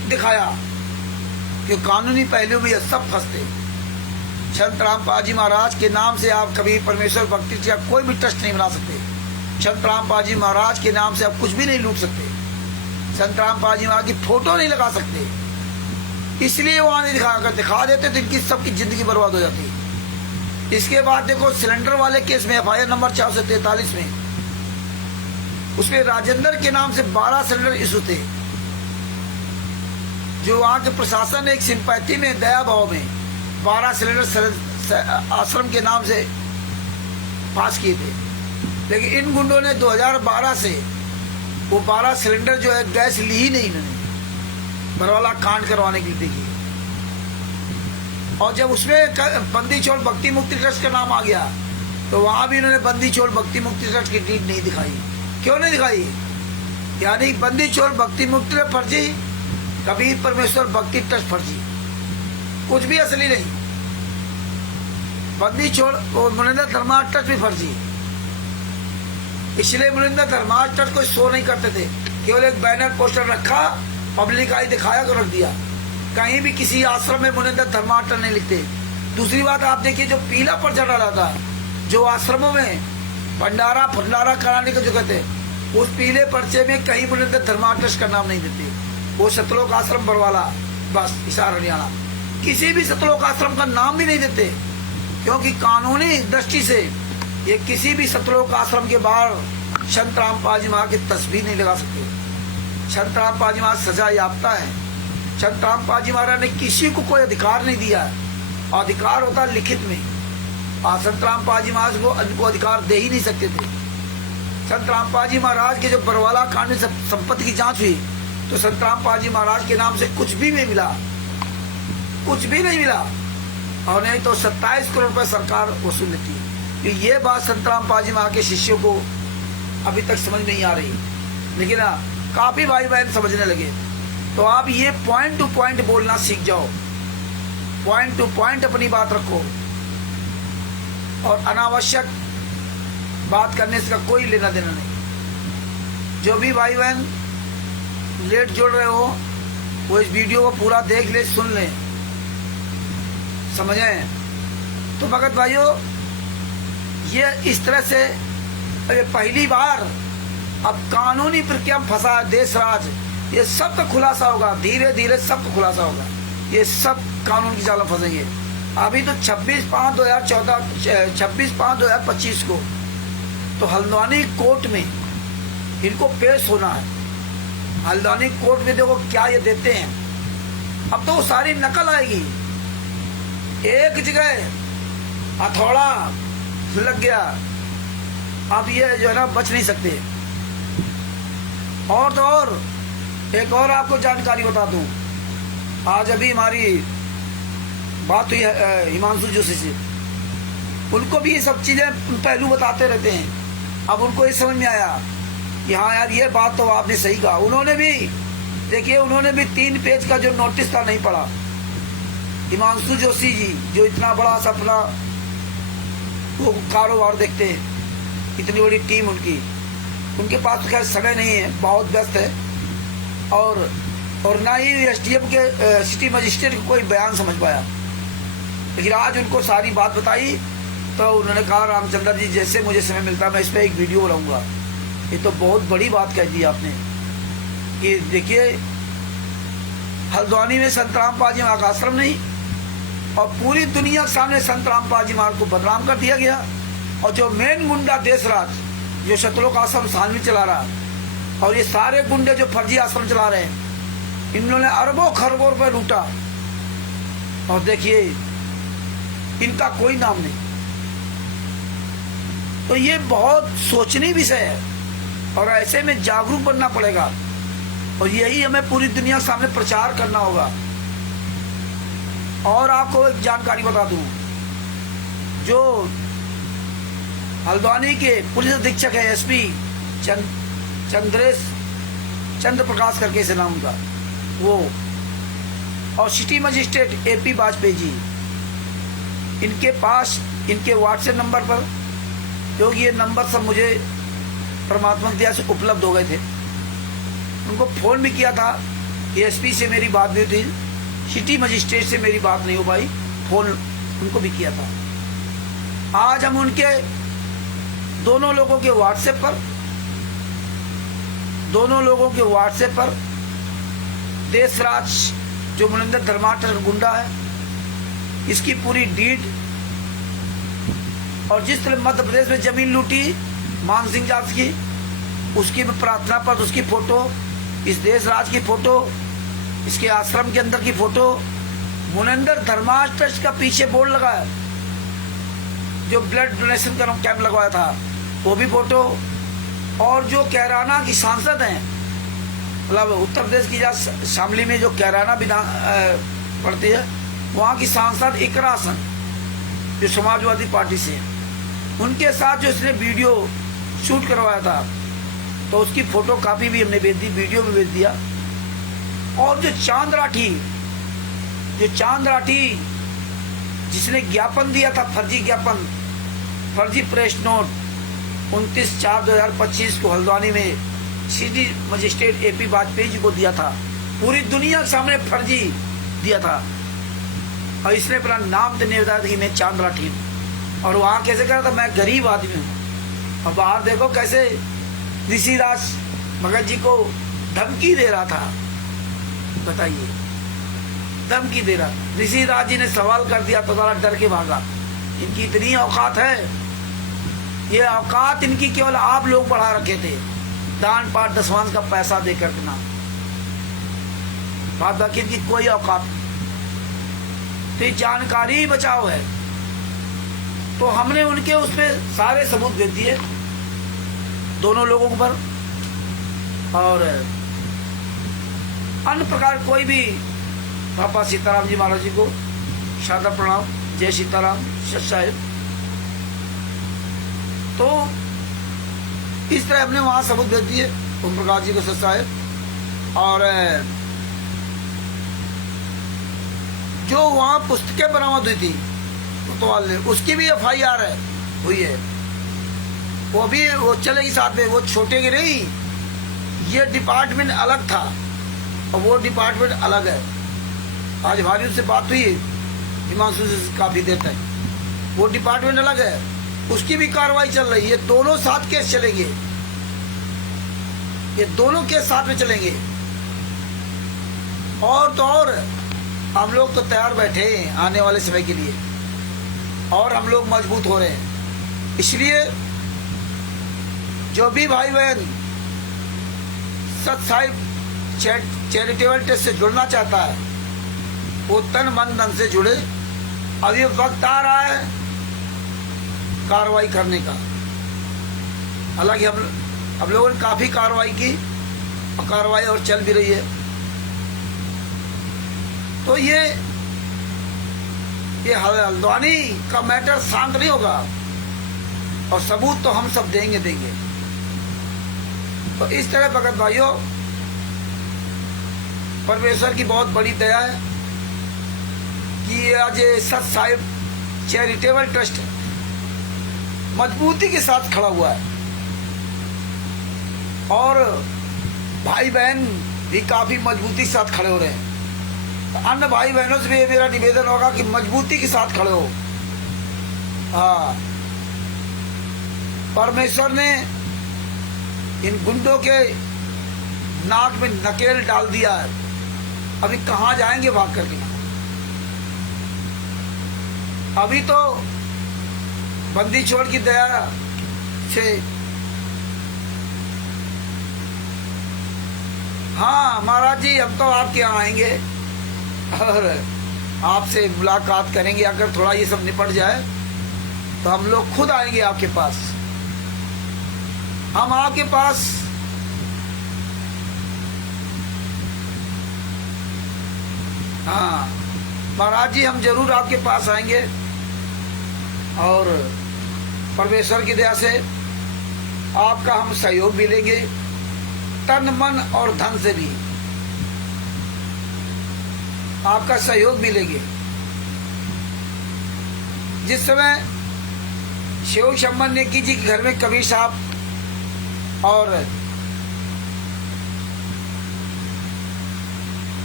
दिखाया कि कानूनी पहलू भी सब फंसते। संत रामपाल जी महाराज के नाम से आप कभी परमेश्वर भक्ति का कोई भी ट्रस्ट नहीं बना सकते। संत रामपाल जी महाराज के नाम से आप कुछ भी नहीं लूट सकते। संत रामपाल जी महाराज की फोटो नहीं लगा सकते, इसलिए वहां नहीं दिखा देते तो इनकी सबकी जिंदगी बर्बाद हो जाती। इसके बाद देखो सिलेंडर वाले केस में FIR नंबर 443 में उसमें राजेंद्र के नाम से 12 सिलेंडर इशू थे, जो वहां के प्रशासन ने एक सिंपैथी में, दया भाव में 12 सिलेंडर आश्रम के नाम से पास किए थे। लेकिन इन गुंडों ने 2012 से वो 12 सिलेंडर जो है गैस ली ही नहीं इन्होंने, बरवाला कांड करवाने के लिए देखिए। और जब उसमें बंदी छोड़ भक्ति मुक्ति ट्रस्ट का नाम आ गया तो वहां भी इन्होंने बंदी छोड़ भक्ति मुक्ति ट्रस्ट की डीड नहीं दिखाई। क्यों नहीं दिखाई? यानी बंदी छोड़ भक्ति मुक्ति ट्रस्ट फर्जी, कबीर परमेश्वर भक्ति ट्रस्ट फर्जी, कुछ भी असली नहीं। बंदी छोड़ मुनिंदा धर्मार्थ ट्रस्ट भी फर्जी, इसलिए मुनिंदा धर्मार्थ ट्रस्ट को शो नहीं करते थे, केवल एक बैनर पोस्टर रखा, पब्लिक आई दिखाया तो रख दिया। कहीं भी किसी आश्रम में मुनिंदा धर्मार्थ नहीं लिखते। दूसरी बात आप देखिए, जो पीला पर्चा डाला था, जो आश्रमों में भंडारा कराने का जो कहते हैं, उस पीले पर्चे में कहीं मुनिंदा धर्मार्थ ट्रस्ट का नाम नहीं देते। वो सतलोक आश्रम बरवाला, बस हिसार हरियाणा, किसी भी सतलोक आश्रम का नाम भी नहीं देते, क्योंकि कानूनी दृष्टि से ये किसी भी सतलोक आश्रम के बाहर संत रामपाल जी महाराज की तस्वीर नहीं लगा सकते। संत रामपाल जी महाराज सजा याफ्ता है। संत रामपाल जी महाराज ने किसी को कोई अधिकार नहीं दिया, अधिकार होता लिखित में, और संत रामपाल जी महाराज को उनको अधिकार दे ही नहीं सकते थे। संत रामपाल जी महाराज के जो बरवाला कांड में संपत्ति की जांच हुई तो संत रामपाल जी महाराज के नाम से कुछ भी नहीं मिला, कुछ भी नहीं मिला, और नहीं तो 27 करोड़ रुपए सरकार वसूल लेती है। तो ये बात संत रामपाल जी महाराज के शिष्यों को अभी तक समझ नहीं आ रही, लेकिन काफी भाई बहन समझने लगे। तो आप ये पॉइंट टू पॉइंट बोलना सीख जाओ, पॉइंट टू पॉइंट अपनी बात रखो, और अनावश्यक बात करने से का कोई लेना देना नहीं। जो भी भाई बहन लेट जुड़ रहे हो वो इस वीडियो को पूरा देख ले, सुन ले, समझें। तो भगत भाइयों, ये इस तरह से पहली बार अब कानूनी प्रक्रिया में फंसा है देश राज। ये सब का खुलासा होगा, धीरे धीरे सब का खुलासा होगा, ये सब कानून की जाल में फंसेंगे। अभी तो 26/5/2025 को तो हल्द्वानी कोर्ट में इनको पेश होना है। हल्द्वानी कोर्ट में देखो क्या ये देते हैं। अब तो वो सारी नकल आएगी, एक जगह हथौड़ा लग गया, अब ये जो है ना बच नहीं सकते। और तो और एक और आपको जानकारी बता दूं, आज अभी हमारी बात हुई हिमांशु जोशी से, उनको भी ये सब चीजें पहलू बताते रहते हैं। अब उनको ये समझ में आया कि हाँ यार ये बात तो आपने सही कहा। उन्होंने भी देखिए, उन्होंने भी 3 पेज का जो नोटिस था नहीं पढ़ा। हिमांशु जोशी जी जो इतना बड़ा सपना वो कारोबार देखते हैं, इतनी बड़ी टीम उनके पास तो खैर समय नहीं है, बहुत व्यस्त है, और ना ही SDM के सिटी मजिस्ट्रेट को कोई बयान समझ पाया। लेकिन आज उनको सारी बात बताई तो उन्होंने कहा रामचंद्र जी जैसे मुझे समय मिलता है मैं इस पर एक वीडियो बनाऊंगा। ये तो बहुत बड़ी बात कह दी आपने कि देखिए हल्द्वानी में संत रामपाल जी महाराज का आश्रम नहीं, और पूरी दुनिया के सामने संत रामपाल जी महाराज को बदनाम कर दिया गया। और जो मेन गुंडा देशराज जो सतलोक आश्रम सानवी चला रहा, और ये सारे गुंडे जो फर्जी आश्रम चला रहे हैं, इन्होंने अरबों खरबों रुपए लूटा, और देखिए इनका कोई नाम नहीं। तो ये बहुत सोचनीय विषय है, और ऐसे में जागरूक बनना पड़ेगा, और यही हमें पूरी दुनिया के सामने प्रचार करना होगा। और आपको एक जानकारी बता दूं, जो हल्द्वानी के पुलिस अधीक्षक है SP चंद्र प्रकाश करके इसे नाम का वो, और city magistrate AP Vajpayee ji, इनके पास इनके व्हाट्सएप नंबर पर, क्योंकि ये नंबर सब मुझे परमात्मा की दया से उपलब्ध हो गए थे, उनको फोन भी किया था एसपी से मेरी बात भी थी, सिटी मजिस्ट्रेट से मेरी बात नहीं हो पाई, फोन उनको भी किया था। आज हम उनके दोनों लोगों के व्हाट्सएप पर देशराज जो मुनिंदर धर्माटर गुंडा है, इसकी पूरी डीड और जिस तरह मध्य प्रदेश में जमीन लूटी मान सिंह जाट की, उसकी प्रार्थना पर उसकी फोटो, इस देशराज की फोटो, इसके आश्रम के अंदर की फोटो, मुनिंदर धर्मार्थ ट्रस्ट का पीछे बोर्ड लगा है जो ब्लड डोनेशन का कैंप लगवाया था, वो भी फोटो, और जो कैराना की सांसद हैं, मतलब उत्तर प्रदेश की शामली में जो कैराना विधान पड़ती है, वहाँ की सांसद इकरा हसन जो समाजवादी पार्टी से, उनके साथ जो इसने वीडियो शूट करवाया था, तो उसकी फोटो कापी भी हमने भेज दी, वीडियो भी भेज दिया। और जो चांद राठी जिसने ज्ञापन दिया था, फर्जी ज्ञापन, फर्जी प्रेस नोट 29/4/2025 को हल्द्वानी में city magistrate AP Vajpayee ji को दिया था, पूरी दुनिया के सामने फर्जी दिया था, और इसने अपना नाम तो नहीं बताया था कि मैं चांद राठी हूँ। और वहाँ कैसे कहा था, मैं गरीब आदमी हूँ। और बाहर देखो कैसे ऋषिराज भगत जी को धमकी दे रहा था, बताइए, धमकी दे रहा था। ऋषिराज जी ने सवाल कर दिया तो सारा डर के भागा। इनकी इतनी औकात है, ये औकात इनकी केवल आप लोग बढ़ा रखे थे, दान पाठ दसवांश का पैसा दे करके ना, बात बाकी इनकी कोई औकात नहीं। तो ये जानकारी ही बचाओ है। तो हमने उनके उसमें सारे सबूत भेज दिए दोनों लोगों पर, और अन्य प्रकार कोई भी, पापा सीताराम जी महाराज जी को सादर प्रणाम, जय सीताराम सत साहिब। तो इस तरह हमने वहां सबूत भेज दिए ओम प्रकाश जी को सत साहिब। और जो वहां पुस्तकें बरामद हुई थी कोतवाल ने, उसकी भी FIR हुई है, वो भी वो चलेगी साथ में, वो छोटे की नहीं, ये डिपार्टमेंट अलग था और वो डिपार्टमेंट अलग है। आज हमारी उससे बात हुई हिमांशु से काफी देर तक, वो डिपार्टमेंट अलग है, उसकी भी कार्रवाई चल रही है। दोनों साथ केस चलेंगे, ये दोनों केस साथ में चलेंगे। और तो और हम लोग तो तैयार बैठे हैं आने वाले समय के लिए, और हम लोग मजबूत हो रहे हैं। इसलिए जो भी भाई बहन सत साहिब चैरिटेबल ट्रस्ट से जुड़ना चाहता है, वो तन मन धन से जुड़े। अभी वक्त आ रहा है कार्रवाई करने का। हालांकि हम लोगों ने काफी कार्रवाई की, और कार्रवाई और चल भी रही है। तो ये हल्द्वानी का मैटर शांत नहीं होगा, और सबूत तो हम सब देंगे। तो इस तरह भगत भाइयों, परमेश्वर की बहुत बड़ी दया है कि आज सत साहिब चैरिटेबल ट्रस्ट मजबूती के साथ खड़ा हुआ है, और भाई बहन भी काफी मजबूती के साथ खड़े हो रहे हैं। तो अन्य भाई बहनों से भी मेरा निवेदन होगा कि मजबूती के साथ खड़े हो। हाँ, परमेश्वर ने इन गुंडों के नाक में नकेल डाल दिया है, अभी कहाँ जाएंगे भाग करके। अभी तो बंदी छोड़ की दया से, हाँ महाराज जी, हम तो आपके यहाँ आएंगे और आपसे मुलाकात करेंगे। अगर थोड़ा ये सब निपट जाए तो हम लोग खुद आएंगे आपके पास। हम आपके पास हाँ महाराज जी, हम जरूर आपके पास आएंगे, और परमेश्वर की दया से आपका हम सहयोग भी लेंगे, तन मन और धन से भी आपका सहयोग भी लेंगे। जिस समय शिव शंबर नेकी जी के घर में कबीर साहब और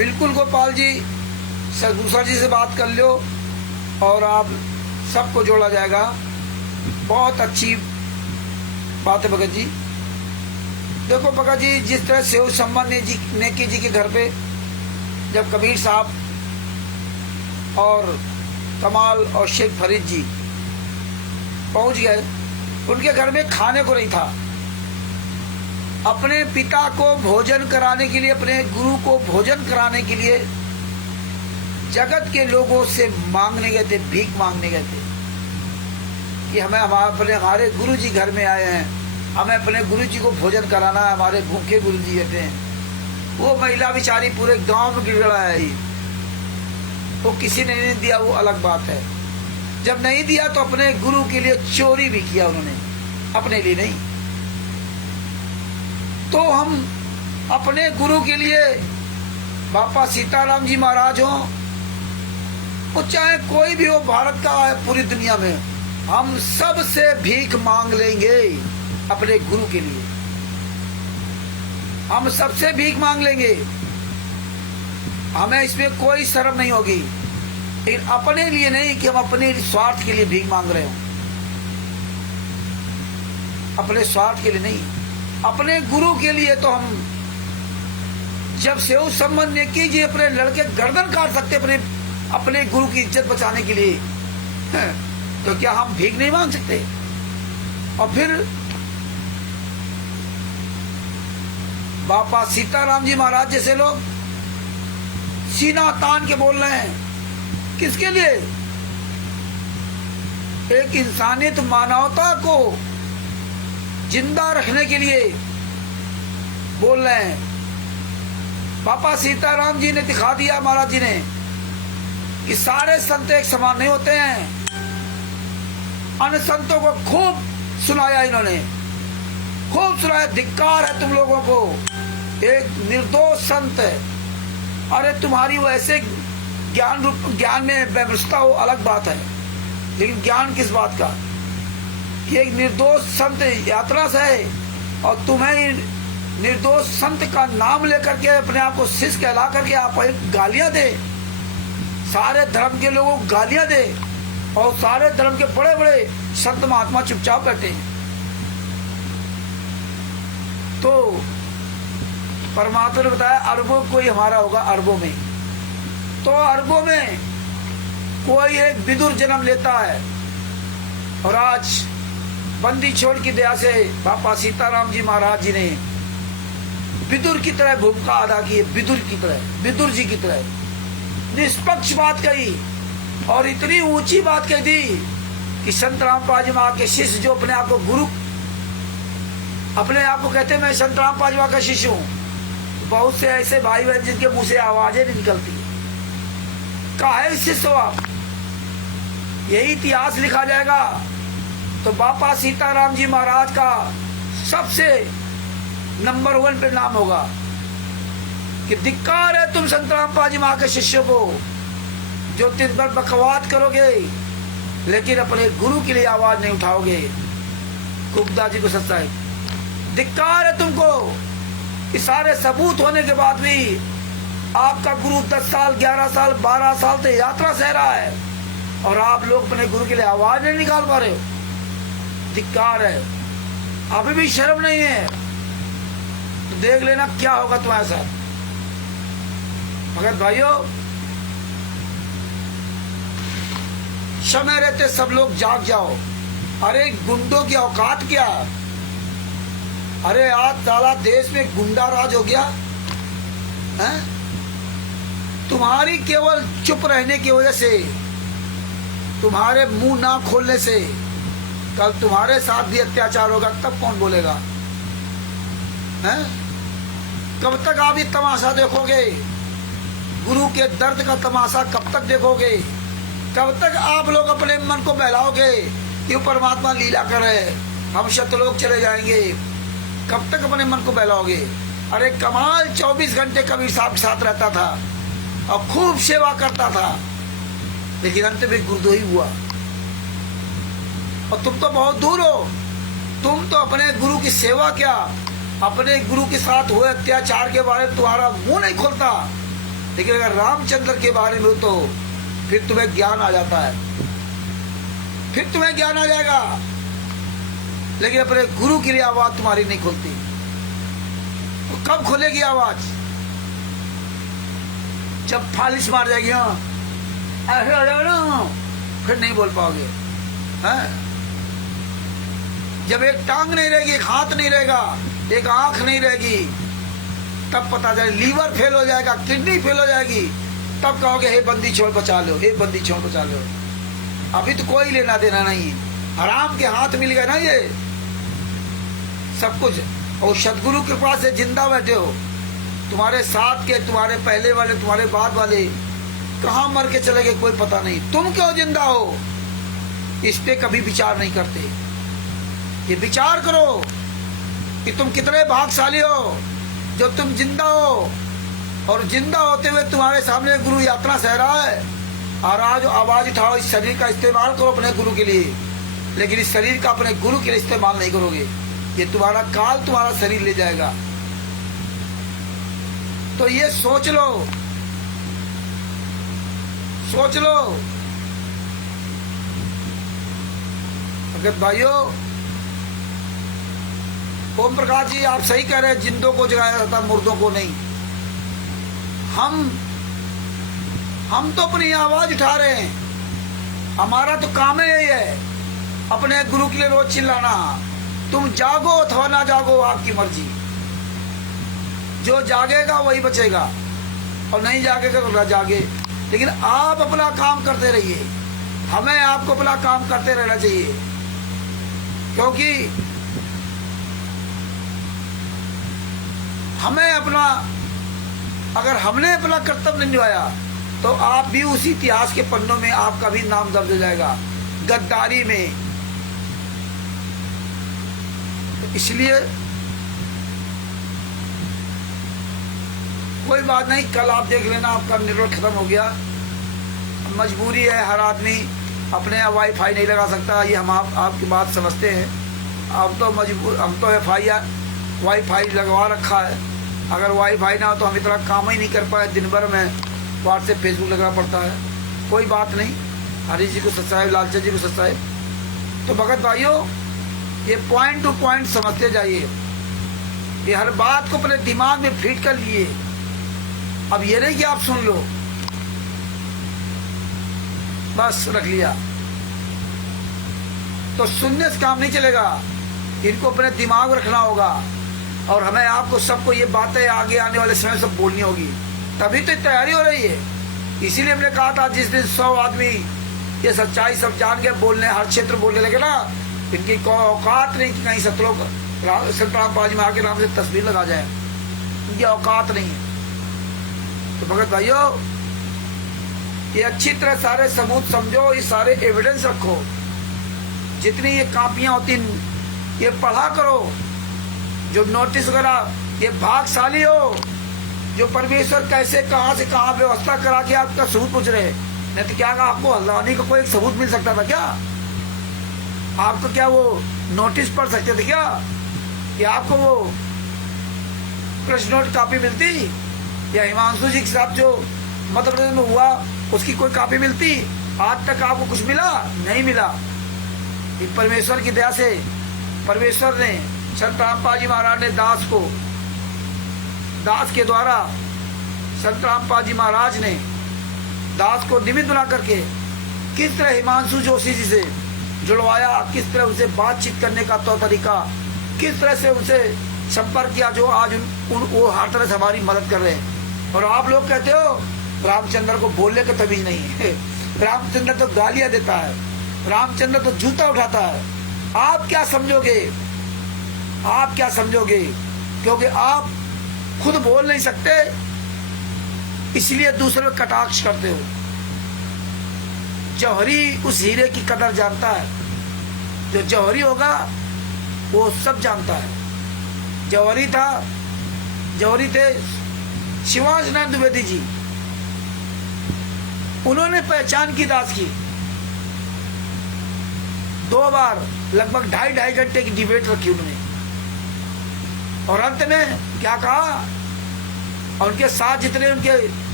बिल्कुल गोपाल जी, दूसरा जी से बात कर लो और आप सबको जोड़ा जाएगा। बहुत अच्छी बात है भगत जी। देखो भगत जी, जिस तरह से सम्मान नेकी जी के घर पे जब कबीर साहब और कमाल और शेख फरीद जी पहुंच गए, उनके घर में खाने को नहीं था। अपने पिता को भोजन कराने के लिए, अपने गुरु को भोजन कराने के लिए जगत के लोगों से मांगने गए थे, भीख मांगने गए थे कि हमारे गुरु जी घर में आए हैं, हमें अपने गुरु जी को भोजन कराना है, हमारे भूखे गुरु जी रहते हैं। वो महिला बेचारी पूरे गांव में गिड़गिड़ा आई, वो किसी ने नहीं दिया, वो अलग बात है। जब नहीं दिया तो अपने गुरु के लिए चोरी भी किया उन्होंने, अपने लिए नहीं। तो हम अपने गुरु के लिए, बापा सीताराम जी महाराज हो, वो चाहे कोई भी हो, भारत का है, पूरी दुनिया में, हम सब से भीख मांग लेंगे अपने गुरु के लिए। हम सबसे भीख मांग लेंगे, हमें इसमें कोई शर्म नहीं होगी। लेकिन अपने लिए नहीं कि हम अपने स्वार्थ के लिए भीख मांग रहे हो, अपने स्वार्थ के लिए नहीं, अपने गुरु के लिए। तो हम जब सेव संबंध ने कीजिए, अपने लड़के गर्दन काट सकते अपने गुरु की इज्जत बचाने के लिए, तो क्या हम भीख नहीं मांग सकते? और फिर बापा सीताराम जी महाराज जैसे लोग सीना तान के बोल रहे हैं, किसके लिए? एक इंसानियत, मानवता को जिंदा रखने के लिए बोल रहे हैं। बापा सीताराम जी ने दिखा दिया, महाराज जी ने, कि सारे संत एक समान नहीं होते हैं। अन्य संतों को खूब सुनाया इन्होंने, खूब सुनाया, धिक्कार है तुम लोगों को, एक निर्दोष संत है। अरे तुम्हारी वो ऐसे ज्ञान में व्यवस्था हो, अलग बात है, लेकिन ज्ञान किस बात का कि एक निर्दोष संत यात्रा से है, और तुम्हें निर्दोष संत का नाम लेकर के अपने आप को शिष्य कहला करके आप गालियां दे, सारे धर्म के लोगों को गालियां दे, और सारे धर्म के बड़े बड़े संत महात्मा चुपचाप बैठे हैं। तो परमात्मा ने बताया अरबों कोई हमारा होगा, अरबों में। तो अरबों में कोई एक विदुर जन्म लेता है, और आज बंदी छोड़ की दया से बापा सीताराम जी महाराज जी ने विदुर की तरह भूमिका अदा की है, विदुर की तरह, विदुर जी की तरह निष्पक्ष बात कही, और इतनी ऊंची बात कही थी कि संत रामपाल जी महाराज के शिष्य, जो अपने आप को गुरु, अपने आप को कहते मैं संत रामपाल जी महाराज का शिष्य हूँ, बहुत से ऐसे भाई बहन जिनके मुंह से आवाजें नहीं निकलती, काहे शिष्य हो आप? यही इतिहास लिखा जाएगा। तो बापा सीताराम जी महाराज का सबसे नंबर 1 पे नाम होगा कि धिक्कार है तुम संत रामपाल जी महाराज के शिष्यों को, जो दिन भर बकवाद करोगे लेकिन अपने गुरु के लिए आवाज नहीं उठाओगे। कुबदा जी को सच्चाई, धिक्कार है तुमको, इस सारे सबूत होने के बाद भी आपका गुरु 10 साल 11 साल 12 साल से यात्रा सह रहा है, और आप लोग अपने गुरु के लिए आवाज नहीं निकाल पा रहे हो। धिक्कार है, अभी भी शर्म नहीं है, तो देख लेना क्या होगा तुम्हारे साथ। मगर भाइयों, समय रहते सब लोग जाग जाओ। अरे गुंडों की औकात क्या? अरे आज साला देश में गुंडा राज हो गया है? तुम्हारी केवल चुप रहने की वजह से, तुम्हारे मुंह ना खोलने से कल तुम्हारे साथ भी अत्याचार होगा, तब कौन बोलेगा? हैं? कब तक आप ये तमाशा देखोगे? गुरु के दर्द का तमाशा कब तक देखोगे? कब तक आप लोग अपने मन को बहलाओगे कि परमात्मा लीला करे, हम शतलोक चले जाएंगे? कब तक अपने मन को बहलाओगे? अरे कमाल 24 घंटे कबीर साहब के साथ रहता था और खूब सेवा करता था, लेकिन अंत में गुरुद्रोही हुआ। और तुम तो बहुत दूर हो, तुम तो अपने गुरु की सेवा क्या, अपने गुरु के साथ हुए अत्याचार के बारे में तुम्हारा मुंह नहीं खोलता। लेकिन अगर रामचंद्र के बारे में हो तो फिर तुम्हें ज्ञान आ जाता है, फिर तुम्हें ज्ञान आ जाएगा। लेकिन अपने गुरु के लिए आवाज तुम्हारी नहीं खुलती। तो कब खुलेगी आवाज? जब फालिश मार जाएगी, ऐसे हो जाओ ना, फिर नहीं बोल पाओगे। जब एक टांग नहीं रहेगी, एक हाथ नहीं रहेगा, एक आंख नहीं रहेगी, तब पता चले। लीवर फेल हो जाएगा, किडनी फेल हो जाएगी, तब कहोगे हे बंदी छोड़ बचा लो, हे बंदी छोड़ बचा लो। अभी तो कोई लेना देना नहीं, हराम के हाथ मिल गए ना ये सब कुछ। और सदगुरु कृपा से जिंदा बैठे हो। तुम्हारे साथ के, तुम्हारे पहले वाले, तुम्हारे बाद वाले कहाँ मर के चले गए कोई पता नहीं। तुम क्यों जिंदा हो, इस पे कभी विचार नहीं करते। ये विचार करो कि तुम कितने भाग्यशाली हो जो तुम जिंदा हो, और जिंदा होते हुए तुम्हारे सामने गुरु यात्रा सह रहा है। और आज आवाज उठाओ, इस शरीर का इस्तेमाल करो अपने गुरु के लिए, लेकिन इस शरीर का अपने गुरु के लिए इस्तेमाल नहीं करोगे, ये तुम्हारा काल तुम्हारा शरीर ले जाएगा। तो ये सोच लो, सोच लो। भगत भाइयों, ओम प्रकाश जी आप सही कह रहे हैं, जिंदों को जगाया जाता, मुर्दों को नहीं। हम तो अपनी आवाज उठा रहे हैं, हमारा तो काम है यही है, अपने गुरु के लिए रोज चिल्लाना। तुम जागो अथवा ना जागो, आपकी मर्जी। जो जागेगा वही बचेगा, और नहीं जागेगा तो ना जागे। लेकिन आप अपना काम करते रहिए, हमें आपको अपना काम करते रहना चाहिए। क्योंकि हमें अपना, अगर हमने अपना कर्तव्य नहीं निभाया तो आप भी उसी इतिहास के पन्नों में आपका भी नाम दर्ज हो जाएगा, गद्दारी में। तो इसलिए कोई बात नहीं, कल आप देख लेना, आपका नेटवर्क खत्म हो गया। मजबूरी है, हर आदमी अपने यहाँ वाईफाई नहीं लगा सकता, ये हम आपकी बात समझते हैं। अब तो मजबूर, हम तो वाईफाई लगवा रखा है। अगर वाईफाई ना हो तो हम इतना काम ही नहीं कर पाए, दिन भर में व्हाट्सएप फेसबुक लगाना पड़ता है। कोई बात नहीं, हरी जी को सब्सक्राइब, लालचंद जी को सब्सक्राइब। तो भगत भाइयों, ये पॉइंट टू पॉइंट समझते जाइए, ये हर बात को अपने दिमाग में फिट कर लिए। अब ये नहीं कि आप सुन लो बस रख लिया, तो सुनने से काम नहीं चलेगा, इनको अपने दिमाग में रखना होगा। और हमें आपको सबको ये बातें आगे आने वाले समय सब बोलनी होगी, तभी तो तैयारी हो रही है। इसीलिए हमने कहा था जिस दिन 100 आदमी ये सच्चाई सब जान के बोलने, हर क्षेत्र बोलने लगे ना, इनकी औकात नहीं कि कहीं सतलों संत रामपाल जी महाराज के नाम से तस्वीर लगा जाए, इनकी औकात नहीं है। तो भगत भाइयों, ये अच्छी तरह सारे सबूत समझो, ये सारे एविडेंस रखो, जितनी ये कापियां होती ये पढ़ा करो, जो नोटिस वगैरह, ये भाग्यशाली हो जो परमेश्वर कैसे कहां से कहां व्यवस्था करा के आपका सबूत पूछ रहे। नहीं तो क्या आपको हल्द्वानी का कोई सबूत मिल सकता था क्या? आपको क्या वो नोटिस पढ़ सकते थे क्या? कि आपको वो प्रश्न नोट कापी मिलती, या हिमांशु जी के साथ जो मध्य प्रदेश में हुआ उसकी कोई कापी मिलती? आज तक आपको कुछ मिला? नहीं मिला। परमेश्वर की दया से परमेश्वर ने, संत रामपाल जी महाराज ने दास के द्वारा संत रामपाल जी महाराज ने दास को निमित्त बना करके किस तरह हिमांशु जोशी जी से जुड़वाया, किस तरह उनसे बातचीत करने का तौर तरीका, किस तरह से उनसे संपर्क किया, जो आज वो हर तरह से हमारी मदद कर रहे हैं। और आप लोग कहते हो रामचंद्र को बोलने का तमीज नहीं है, रामचंद्र तो गालियां देता है, रामचंद्र तो जूता उठाता है। आप क्या समझोगे? आप क्या समझोगे? क्योंकि आप खुद बोल नहीं सकते, इसलिए दूसरे को कटाक्ष करते हो। जौहरी उस हीरे की कदर जानता है, जो जौहरी होगा वो सब जानता है। जौहरी थे शिवांश नारायण द्विवेदी जी, उन्होंने पहचान की दास की। 2 बार लगभग 2.5 घंटे की डिबेट रखी उन्होंने, और अंत में क्या कहा, और उनके साथ जितने उनके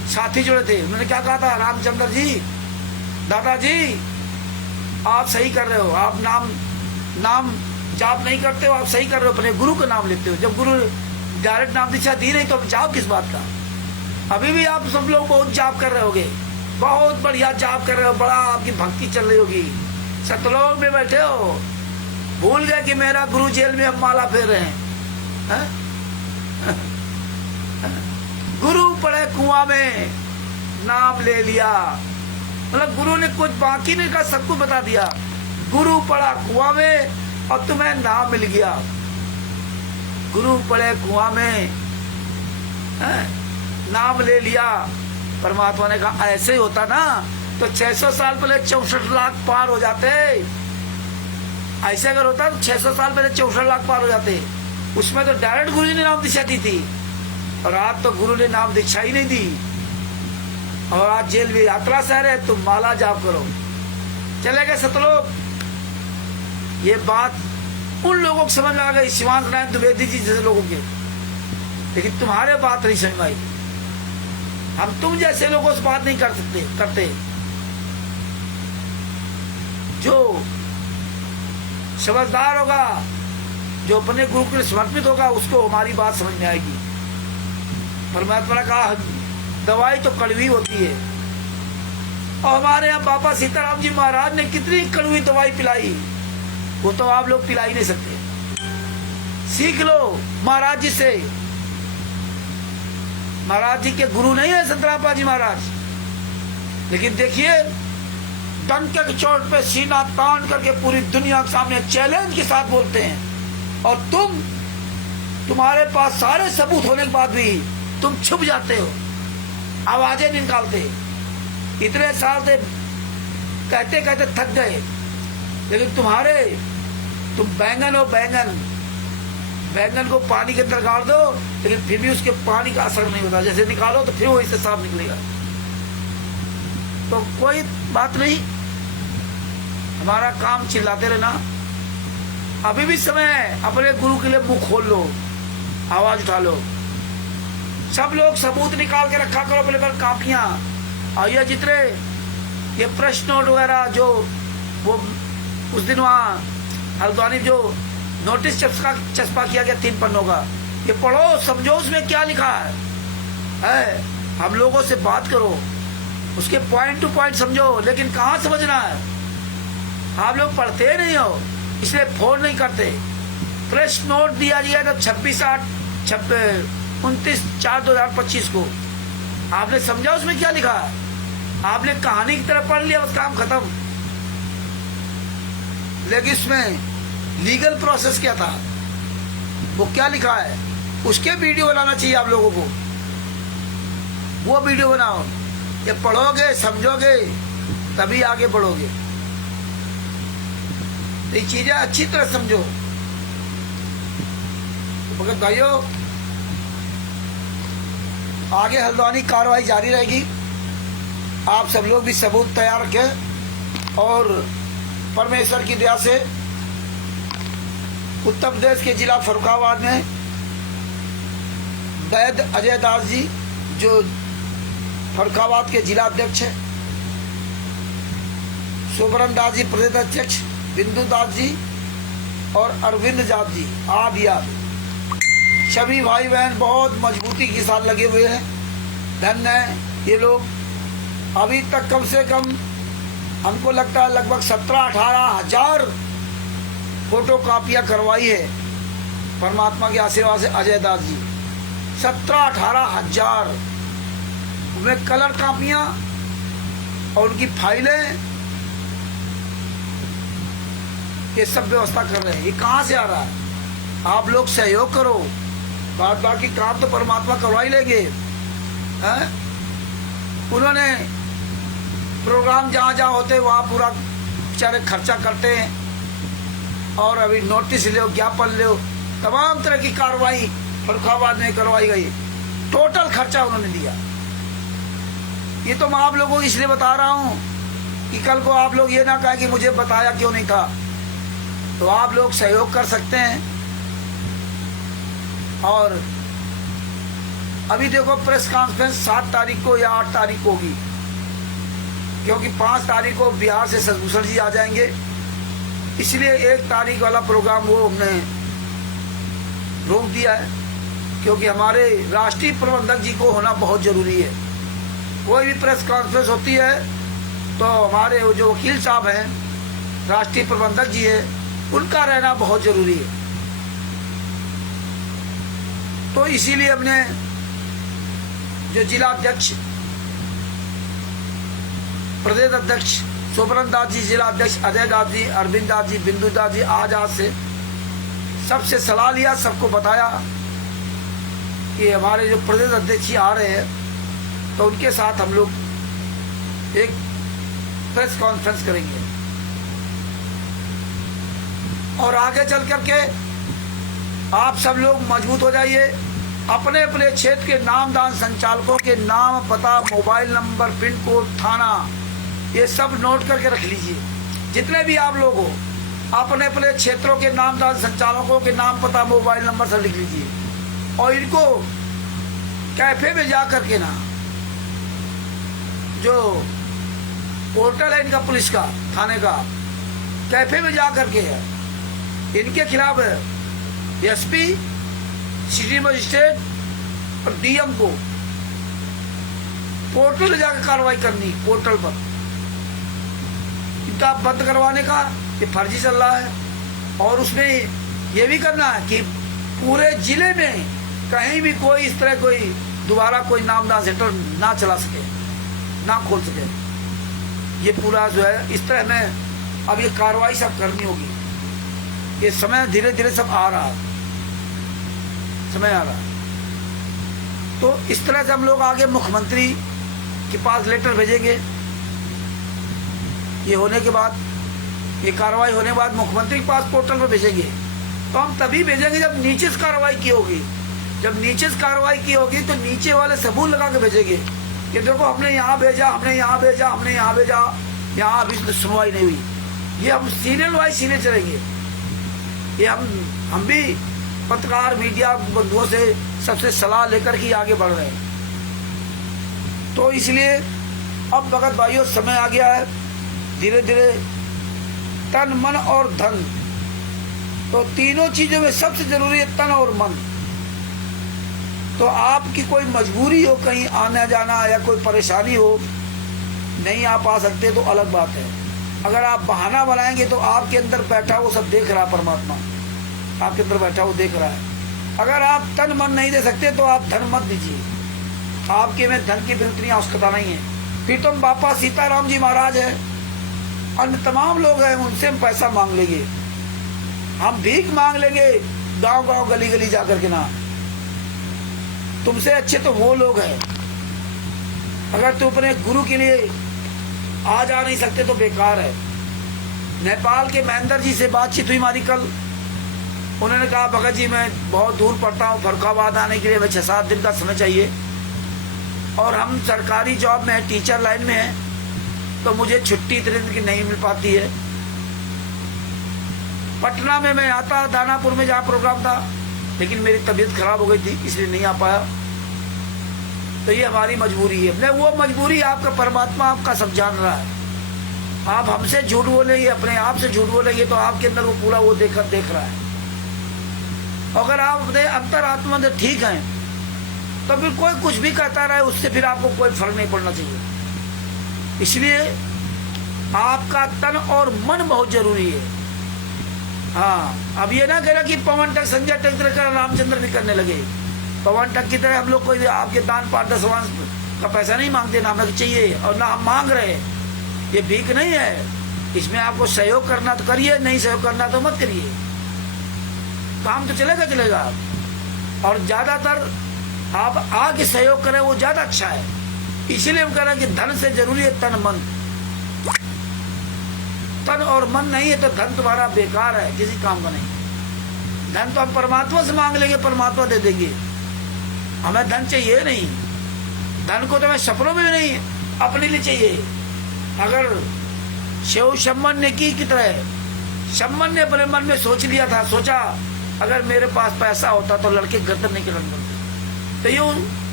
साथी जुड़े थे। उन्होंने क्या कहा था, रामचंद्र जी, दादाजी आप सही कर रहे हो, आप नाम जाप नहीं करते हो, आप सही कर रहे हो, अपने गुरु का नाम लेते हो। जब गुरु डायरेक्ट नाम दीक्षा दी नहीं तो जाप किस बात का। अभी भी आप सब लोग बहुत जाप कर रहे होगे, बहुत बढ़िया जाप कर रहे हो, बड़ा आपकी भक्ति चल रही होगी, सतलोक में बैठे हो, भूल गए कि मेरा गुरु जेल में हम माला फेर रहे हैं। गुरु पड़े कुआं में नाम ले लिया, मतलब गुरु ने कुछ बाकी नहीं कहा, सब कुछ बता दिया। गुरु पड़ा कुआं में और तुम्हें नाम मिल गया। गुरु पड़े कुआं में नाम ले लिया। परमात्मा ने कहा ऐसे ही होता ना तो 600 साल पहले 64 लाख पार हो जाते। ऐसे अगर होता तो 600 साल पहले 64 लाख पार हो जाते। उसमें तो डायरेक्ट गुरु जी ने नाम दीक्षा दी थी, और आज तो गुरु ने नाम दीक्षा ही नहीं दी, और आज जेल में यात्रा से रहे, तुम माला जाप करो। चले गए सतलोक। ये बात उन लोगों को समझ में आ गई, शिवांश नारायण द्विवेदी जी जैसे लोगों के, लेकिन तुम्हारे बात नहीं समझ में आई। हम तुम जैसे लोगों से बात नहीं करते। जो समझदार होगा, जो अपने गुरु के लिए समर्पित होगा, उसको हमारी बात समझ में आएगी। परमात्मा ने कहा दवाई तो कड़वी होती है, और हमारे यहाँ बाबा सीताराम जी महाराज ने कितनी कड़वी दवाई पिलाई, वो तो आप लोग पिला ही नहीं सकते। सीख लो महाराज जी से। महाराज जी के गुरु नहीं है संतराम जी महाराज, लेकिन देखिए डंके की चोट पे सीना तान करके पूरी दुनिया के सामने चैलेंज के साथ बोलते हैं, और तुम्हारे पास सारे सबूत होने के बाद भी तुम छुप जाते हो, आवाजें नहीं निकालते। इतने साल से कहते कहते थक गए, लेकिन तुम बैंगन हो, बैंगन को पानी के अंदर गाड़ दो, लेकिन फिर भी उसके पानी का असर नहीं होता। जैसे निकालो तो फिर वो इससे साफ निकलेगा। तो कोई बात नहीं, हमारा काम चिल्लाते रहना। अभी भी समय है, अपने गुरु के लिए मुंह खोल लो, आवाज उठा लो। सब लोग सबूत निकाल के रखा करो अपने पर, कापियां। और ये जितने ये प्रश्न नोट वगैरह जो वो उस दिन वहाँ हल्द्वानी जो नोटिस चस्पा किया गया 3 पन्नों का, ये पढ़ो, समझो उसमें क्या लिखा है। हम लोगों से बात करो, उसके पॉइंट टू पॉइंट समझो, लेकिन कहाँ समझना है। आप लोग पढ़ते नहीं हो, इसलिए फोन नहीं करते। प्रश्न नोट दिया गया था 29/4/2025 को, आपने समझा उसमें क्या लिखा है? आपने कहानी की तरह पढ़ लिया, बस काम खत्म। लेकिन इसमें लीगल प्रोसेस क्या था, वो क्या लिखा है, उसके वीडियो बनाना चाहिए आप लोगों को। वो वीडियो बनाओ, ये पढ़ोगे समझोगे तभी आगे बढ़ोगे। ये चीजें अच्छी तरह समझो। भगत भाइयों, आगे हल्द्वानी कार्रवाई जारी रहेगी। आप सब लोग भी सबूत तैयार रखें, और परमेश्वर की दया से उत्तर प्रदेश के जिला फर्रुखाबाद में वैद्य अजय दास जी, जो फर्रुखाबाद के जिला अध्यक्ष है, सुब्रन दास जी प्रदेश अध्यक्ष, बिंदु दास जी और अरविंद जात जी, आदि सभी भाई बहन बहुत मजबूती के साथ लगे हुए हैं। धन्य है ये लोग। अभी तक कम से कम हमको लगता है लगभग 17-18 हजार फोटो कापियाँ करवाई है परमात्मा के आशीर्वाद से अजय दास जी। 17-18 हजार उनमें कलर कापियाँ और उनकी फाइलें, ये सब व्यवस्था कर रहे हैं। ये कहाँ से आ रहा है? आप लोग सहयोग करो, बाकी काम तो परमात्मा करवा ही लेंगे। उन्होंने प्रोग्राम जहाँ जहाँ होते वहाँ पूरा बेचारे खर्चा करते हैं, और अभी नोटिस लो, ज्ञापन लो, तमाम तरह की कार्रवाई फर्रुखाबाद में करवाई गई। टोटल खर्चा उन्होंने दिया। ये तो मैं आप लोगों को इसलिए बता रहा हूँ कि कल को आप लोग ये ना कहें कि मुझे बताया क्यों नहीं था। तो आप लोग सहयोग कर सकते हैं, और अभी देखो प्रेस कॉन्फ्रेंस 7 तारीख को या 8 तारीख को होगी, क्योंकि 5 तारीख को बिहार से शशिभूषण जी आ जाएंगे, इसलिए 1 तारीख वाला प्रोग्राम वो हमने रोक दिया है, क्योंकि हमारे राष्ट्रीय प्रबंधक जी को होना बहुत जरूरी है। कोई भी प्रेस कॉन्फ्रेंस होती है तो हमारे जो वकील साहब हैं, राष्ट्रीय प्रबंधक जी है, उनका रहना बहुत जरूरी है। तो इसीलिए हमने जो जिला अध्यक्ष, प्रदेश अध्यक्ष सुब्रत दास जी, जिला अध्यक्ष अजय दास जी, अरविंद दास जी, बिंदु दास जी, आज से सबसे सलाह लिया, सबको बताया कि हमारे जो प्रदेश अध्यक्ष आ रहे हैं तो उनके साथ हम लोग एक प्रेस कॉन्फ्रेंस करेंगे और आगे चल करके आप सब लोग मजबूत हो जाइए। अपने अपने क्षेत्र के नामदान संचालकों के नाम, पता, मोबाइल नंबर, पिन कोड, थाना, ये सब नोट करके रख लीजिए। जितने भी आप लोग हो, अपने अपने क्षेत्रों के नामदान संचालकों के नाम, पता, मोबाइल नंबर सब लिख लीजिए और इनको कैफे में जा करके ना, जो पोर्टल है इनका पुलिस का, थाने का, कैफे में जा करके इनके खिलाफ एसपी, सिटी मजिस्ट्रेट और डीएम को पोर्टल में जाकर कार्रवाई करनी, पोर्टल पर इनका बंद करवाने का ये फर्जी चल रहा है। और उसमें ये भी करना है कि पूरे जिले में कहीं भी कोई इस तरह कोई दोबारा कोई नामदान सेंटर ना चला सके, ना खोल सके। ये पूरा जो है इस तरह में अब ये कार्रवाई सब करनी होगी। ये समय धीरे धीरे सब आ रहा है, समय आ रहा है। तो इस तरह से हम लोग आगे मुख्यमंत्री के पास लेटर भेजेंगे। ये होने के बाद, ये कार्रवाई होने के बाद मुख्यमंत्री के पास पोर्टल पर भेजेंगे। तो हम तभी भेजेंगे जब नीचे से कार्रवाई की होगी। जब नीचे से कार्रवाई की होगी तो नीचे वाले सबूत लगा के भेजेंगे कि देखो हमने यहाँ भेजा, हमने यहाँ भेजा, हमने यहाँ भेजा, यहाँ अभी सुनवाई नहीं हुई। ये हम सीरियल वाइज सीरियल चलेंगे। ये हम भी पत्रकार, मीडिया बंधुओं से सबसे सलाह लेकर ही आगे बढ़ रहे हैं। तो इसलिए अब भगत भाइयों समय आ गया है, धीरे धीरे तन, मन और धन, तो तीनों चीजों में सबसे जरूरी है तन और मन। तो आपकी कोई मजबूरी हो, कहीं आना जाना या कोई परेशानी हो, नहीं आप आ सकते तो अलग बात है। अगर आप बहाना बनाएंगे तो आपके अंदर बैठा वो सब देख रहा है, परमात्मा आपके अंदर बैठा वो देख रहा है। अगर आप तन मन नहीं दे सकते तो आप धन मत दीजिए। आपके में धन की बिल्कुल आवश्यकता नहीं है। फिर तुम बापा सीताराम जी महाराज है, अन्य तमाम लोग हैं, उनसे हम पैसा मांग लेंगे, हम भीख मांग लेंगे गांव गांव, गली गली जाकर के ना। तुमसे अच्छे तो वो लोग हैं। अगर तुम अपने गुरु के लिए आ जा नहीं सकते तो बेकार है। नेपाल के महेंद्र जी से बातचीत हुई हमारी कल। उन्होंने कहा भगत जी मैं बहुत दूर पड़ता हूँ, फर्रुखाबाद आने के लिए हमें 6-7 दिन का समय चाहिए और हम सरकारी जॉब में है, टीचर लाइन में है, तो मुझे छुट्टी इतने दिन की नहीं मिल पाती है। पटना में मैं आता, दानापुर में जहाँ प्रोग्राम था, लेकिन मेरी तबीयत खराब हो गई थी इसलिए नहीं आ पाया। तो ये हमारी मजबूरी है। नहीं, वो मजबूरी आपका परमात्मा आपका सब जान रहा है। आप हमसे झूठ बोलेंगे, अपने आप से झूठ बोलेंगे तो आपके अंदर वो पूरा वो देख रहा है। अगर आप अपने अंतरात्मा में ठीक हैं तो फिर कोई कुछ भी कहता रहे, उससे फिर आपको कोई फर्क नहीं पड़ना चाहिए। इसलिए आपका तन और मन बहुत जरूरी है। हाँ, अब ये ना कह रहा कि पवन टक, संजय टक की तरह रामचंद्र भी करने लगे। पवन टक की तरह हम लोग कोई आपके दान पाठ दसवांश का पैसा नहीं मांगते, ना हमें चाहिए और ना हम मांग रहे हैं। ये भीख नहीं है। इसमें आपको सहयोग करना तो करिए, नहीं सहयोग करना तो मत करिए। काम तो चलेगा चलेगा। और ज्यादातर आप आके सहयोग करें वो ज्यादा अच्छा है। इसीलिए हम कह रहे हैं कि धन से जरूरी है तन मन। तन और मन नहीं है तो धन तुम्हारा बेकार है, किसी काम का नहीं। धन तो हम परमात्मा से मांग लेंगे, परमात्मा दे देंगे। हमें धन चाहिए नहीं। धन को तो हमें सपनों में भी नहीं, अपने लिए चाहिए। अगर शिव शम्मन ने की तरह, शम्मन ने अपने मन में सोच लिया था, सोचा अगर मेरे पास पैसा होता तो लड़के गर्दन नहीं कटन बनते। तो यूं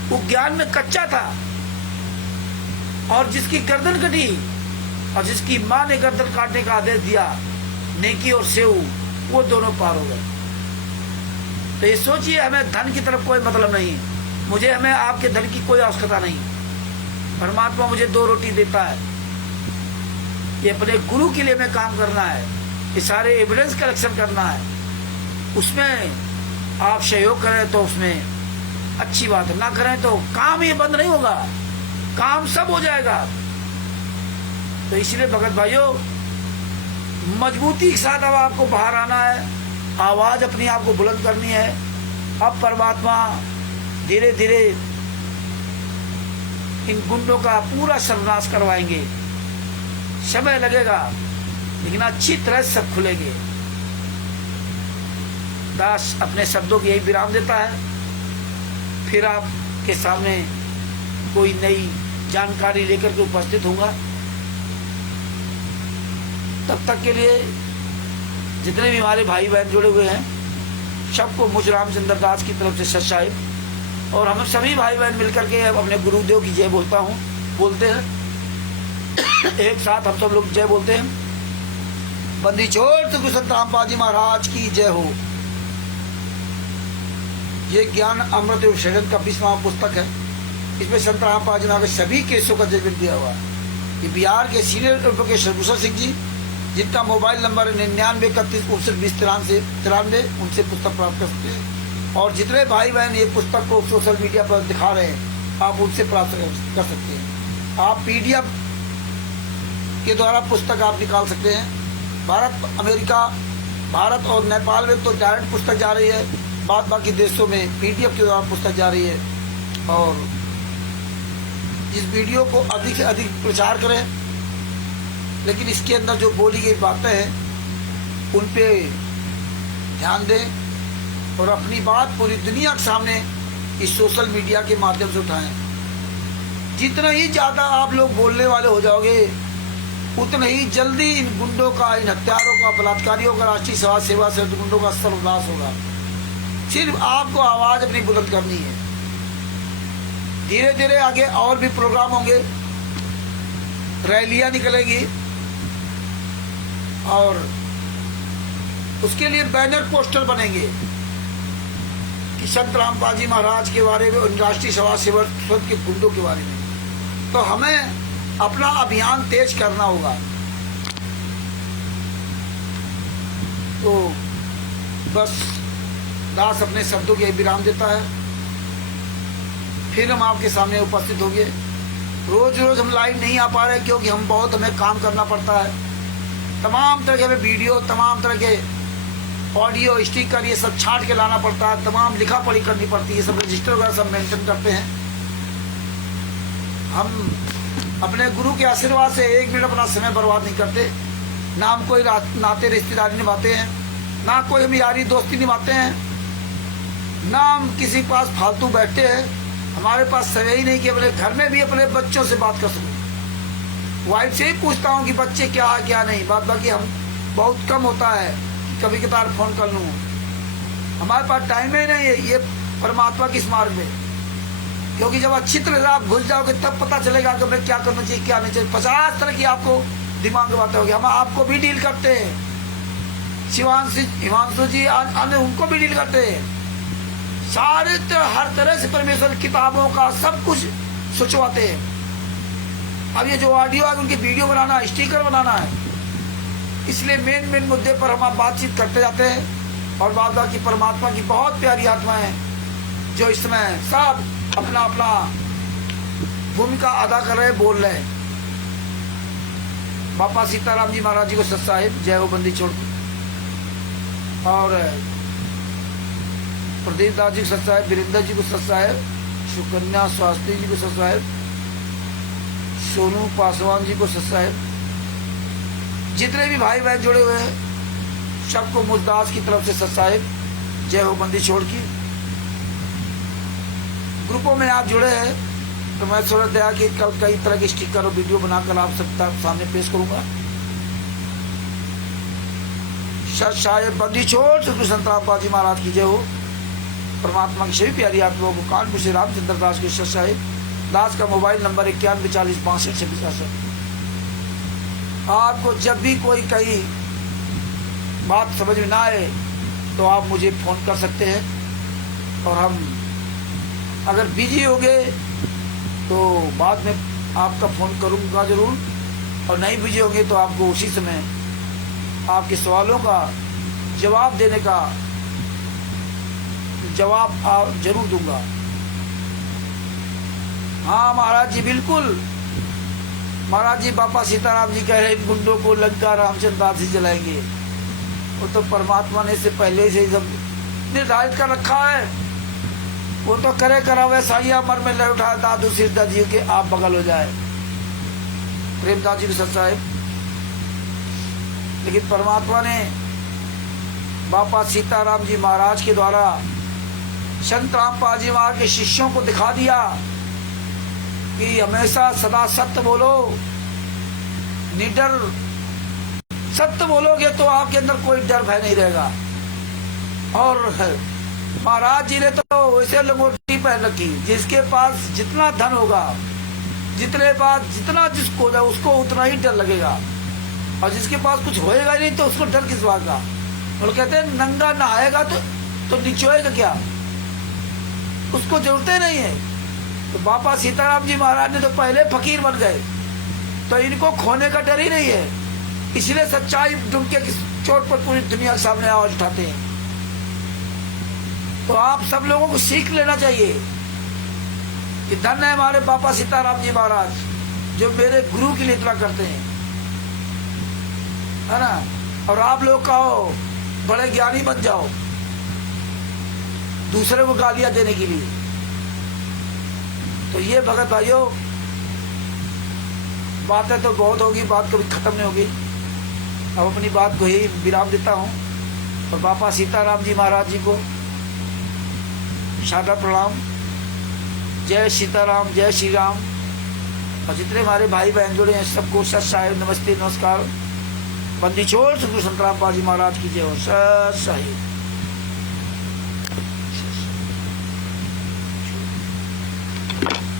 वो ज्ञान में कच्चा था, और जिसकी गर्दन कटी और जिसकी माँ ने गर्दन काटने का आदेश दिया, नेकी और सेव, वो दोनों पार हो गए। तो ये सोचिए, हमें धन की तरफ कोई मतलब नहीं, मुझे हमें आपके धन की कोई आवश्यकता नहीं। परमात्मा मुझे 2 रोटी देता है, ये अपने गुरु के लिए हमें काम करना है, ये सारे एविडेंस कलेक्शन करना है, उसमें आप सहयोग करें तो उसमें अच्छी बात है, ना करें तो काम ये बंद नहीं होगा, काम सब हो जाएगा। तो इसलिए भगत भाइयों, मजबूती के साथ अब आपको बाहर आना है, आवाज अपनी आप को बुलंद करनी है। अब परमात्मा धीरे धीरे इन गुंडों का पूरा सर्वनाश करवाएंगे, समय लगेगा लेकिन अच्छी तरह सब खुलेंगे। दास अपने शब्दों की यही विराम देता है, फिर आपके सामने कोई नई जानकारी लेकर के उपस्थित होगा। तब तक के लिए जितने भी हमारे भाई बहन जुड़े हुए हैं, सबको मुझ रामचंद्र दास की तरफ से सत साहिब और हम सभी भाई बहन मिलकर के अपने गुरुदेव की जय बोलते हैं। एक साथ हम सब लोग जय बोलते हैं। बंदी छोड़ तो संत रामपाल जी महाराज की जय हो। ये ज्ञान अमृत एवं का 20वां पुस्तक है। इसमें संत रामपाल जी ने सभी केसों का जजमेंट दिया हुआ है। ये बिहार के सीनियर एडवोकेट शर्भूषण सिंह जी, जिनका मोबाइल नंबर 9931596393, उनसे पुस्तक प्राप्त कर सकते हैं। और जितने भाई बहन ये पुस्तक को सोशल मीडिया पर दिखा रहे हैं, आप उनसे प्राप्त कर सकते हैं। आप PDF के द्वारा पुस्तक आप निकाल सकते हैं। भारत, अमेरिका, भारत और नेपाल में तो डायरेक्ट पुस्तक जा रही है, बाद बाकी देशों में PDF के द्वारा पुस्तक जा रही है। और इस वीडियो को अधिक से अधिक प्रचार करें, लेकिन इसके अंदर जो बोली गई बातें हैं उन पे ध्यान दें और अपनी बात पूरी दुनिया के सामने इस सोशल मीडिया के माध्यम से उठाएं। जितना ही ज़्यादा आप लोग बोलने वाले हो जाओगे, उतना ही जल्दी इन गुंडों का, इन हत्यारों का, बलात्कारियों का, राष्ट्रीय समाज सेवा से गुंडों का सर्वनाश होगा। सिर्फ आपको आवाज़ अपनी बुलंद करनी है। धीरे धीरे आगे और भी प्रोग्राम होंगे, रैलियां निकलेंगी और उसके लिए बैनर पोस्टर बनेंगे कि संत रामपाल जी महाराज के बारे में, राष्ट्रीय समाज सेवक के गुंडों के बारे में। तो हमें अपना अभियान तेज करना होगा। तो बस दास अपने शब्दों के विराम देता है। फिर हम आपके सामने उपस्थित होंगे। रोज रोज हम लाइव नहीं आ पा रहे क्योंकि हमें काम करना पड़ता है। तमाम तरह के हमें वीडियो, तमाम तरह के ऑडियो, स्टिकर, ये सब छांट के लाना पड़ता है। तमाम लिखा पढ़ी करनी पड़ती है, सब रजिस्टर वगैरह सब मेंटेन करते हैं। हम अपने गुरु के आशीर्वाद से 1 मिनट अपना समय बर्बाद नहीं करते। ना हम कोई नाते रिश्तेदारी निभाते हैं, ना कोई हम यारी दोस्ती निभाते हैं, ना हम किसी के पास फालतू बैठते हैं। हमारे पास समय ही नहीं कि अपने घर में भी अपने बच्चों से बात कर सकूँ। वाइफ से ही पूछता हूँ कि बच्चे क्या है क्या नहीं। बात बाकी हम बहुत कम होता है कि कभी कभार फ़ोन कर लूँ। हमारे पास टाइम ही नहीं है ये परमात्मा की स्मार्ट में, क्योंकि जब अच्छी तरह से आप घुस जाओगे तब पता चलेगा कि हमें क्या करना चाहिए, क्या नहीं चाहिए। 50 तरह की आपको दिमाग में बातें होगी। हम आपको भी डील करते हैं, हिमांशु जी अन्य उनको भी डील करते हैं। सारे हर तरह से परमेश्वर किताबों का सब कुछ सोचवाते हैं। अब ये जो ऑडियो है उनकी वीडियो बनाना, स्टिकर बनाना है। इसलिए मेन मुद्दे पर हम बातचीत करते जाते हैं। और बाद बाकी परमात्मा की बहुत प्यारी आत्मा है जो इस समय सब अपना अपना भूमिका अदा कर रहे, बोल रहे हैं। बापा सीताराम जी महाराज जी को सत साहिब, जय हो बंदी छोड़। और प्रदीप दास जी को सत साहिब, वीरेंद्र जी को सत साहिब, सुकन्या स्वास्थ्य जी को सत साहिब, सोनू पासवान जी को सत साहिब। जितने भी भाई बहन जुड़े हुए हैं सबको मुझदास की तरफ से सत साहिब, जय हो बंदी छोड़ की। ग्रुपों में आप जुड़े हैं तो मैं सोच दिया कि कल कई तरह के स्टिकर और वीडियो बनाकर आप सबका सामने पेश करूंगा। सत साहिब, बंदी छोड़, श्री संत रामपाल जी महाराज की जय हो। परमात्मा की सभी प्यारी आत्माओं को कानपुर से रामचंद्र दास के साहिब दास का मोबाइल नंबर 91406262। आपको जब भी कोई कहीं बात समझ में ना आए तो आप मुझे फ़ोन कर सकते हैं, और हम अगर बिजी हो गए तो बाद में आपका फ़ोन करूँगा ज़रूर, और नहीं बिजी होंगे तो आपको उसी समय आपके सवालों का जवाब देने का जवाब जरूर दूंगा। हाँ महाराज जी, बिल्कुल महाराज जी, बापा सीताराम जी कह रहे गुंडों को लंका रामचंद्र दास ही जलाएंगे। वो तो परमात्मा ने इससे पहले से ही सब निर्धारित कर रखा है। वो तो करे करावे साइया मर में ले उठाए दादू सिरदा जी के आप बगल हो जाए, प्रेमदास जी सच साहेब। लेकिन परमात्मा ने बापा सीताराम जी महाराज के द्वारा संत रामपाल जी महाराज के शिष्यों को दिखा दिया कि हमेशा सदा सत्य बोलो, निडर सत्य बोलोगे तो आपके अंदर कोई डर भय नहीं रहेगा। और महाराज जी ने तो वैसे लंगोटी पहन रखी, जिसके पास जितना धन होगा, जितने पास जितना जिसको होगा उसको उतना ही डर लगेगा, और जिसके पास कुछ होएगा नहीं तो उसको डर किस बात का। और कहते हैं नंगा नहाएगा तो निचोएगा क्या, उसको जरूरत नहीं है। तो बापा सीताराम जी महाराज ने तो पहले फकीर बन गए, तो इनको खोने का डर ही नहीं है, इसलिए सच्चाई डुमके की चोट पर पूरी दुनिया के सामने आवाज उठाते हैं। तो आप सब लोगों को सीख लेना चाहिए कि धन्य है हमारे बापा सीताराम जी महाराज जो मेरे गुरु के लिए इतना करते हैं, है ना। और आप लोग कहो बड़े ज्ञानी बन जाओ दूसरे को गालियां देने के लिए। तो ये भगत भाइयों, बातें तो बहुत होगी, बात कभी खत्म नहीं होगी। अब अपनी बात को ही विराम देता हूँ, और बापा सीताराम जी महाराज जी को सादा प्रणाम। जय सीताराम, जय श्री राम। और जितने हमारे भाई बहन जुड़े हैं सबको सत साहिब नमस्ते नमस्कार। बंदी छोड़ सतगुरु संत रामपाल जी महाराज की जय हो। सत साहिब।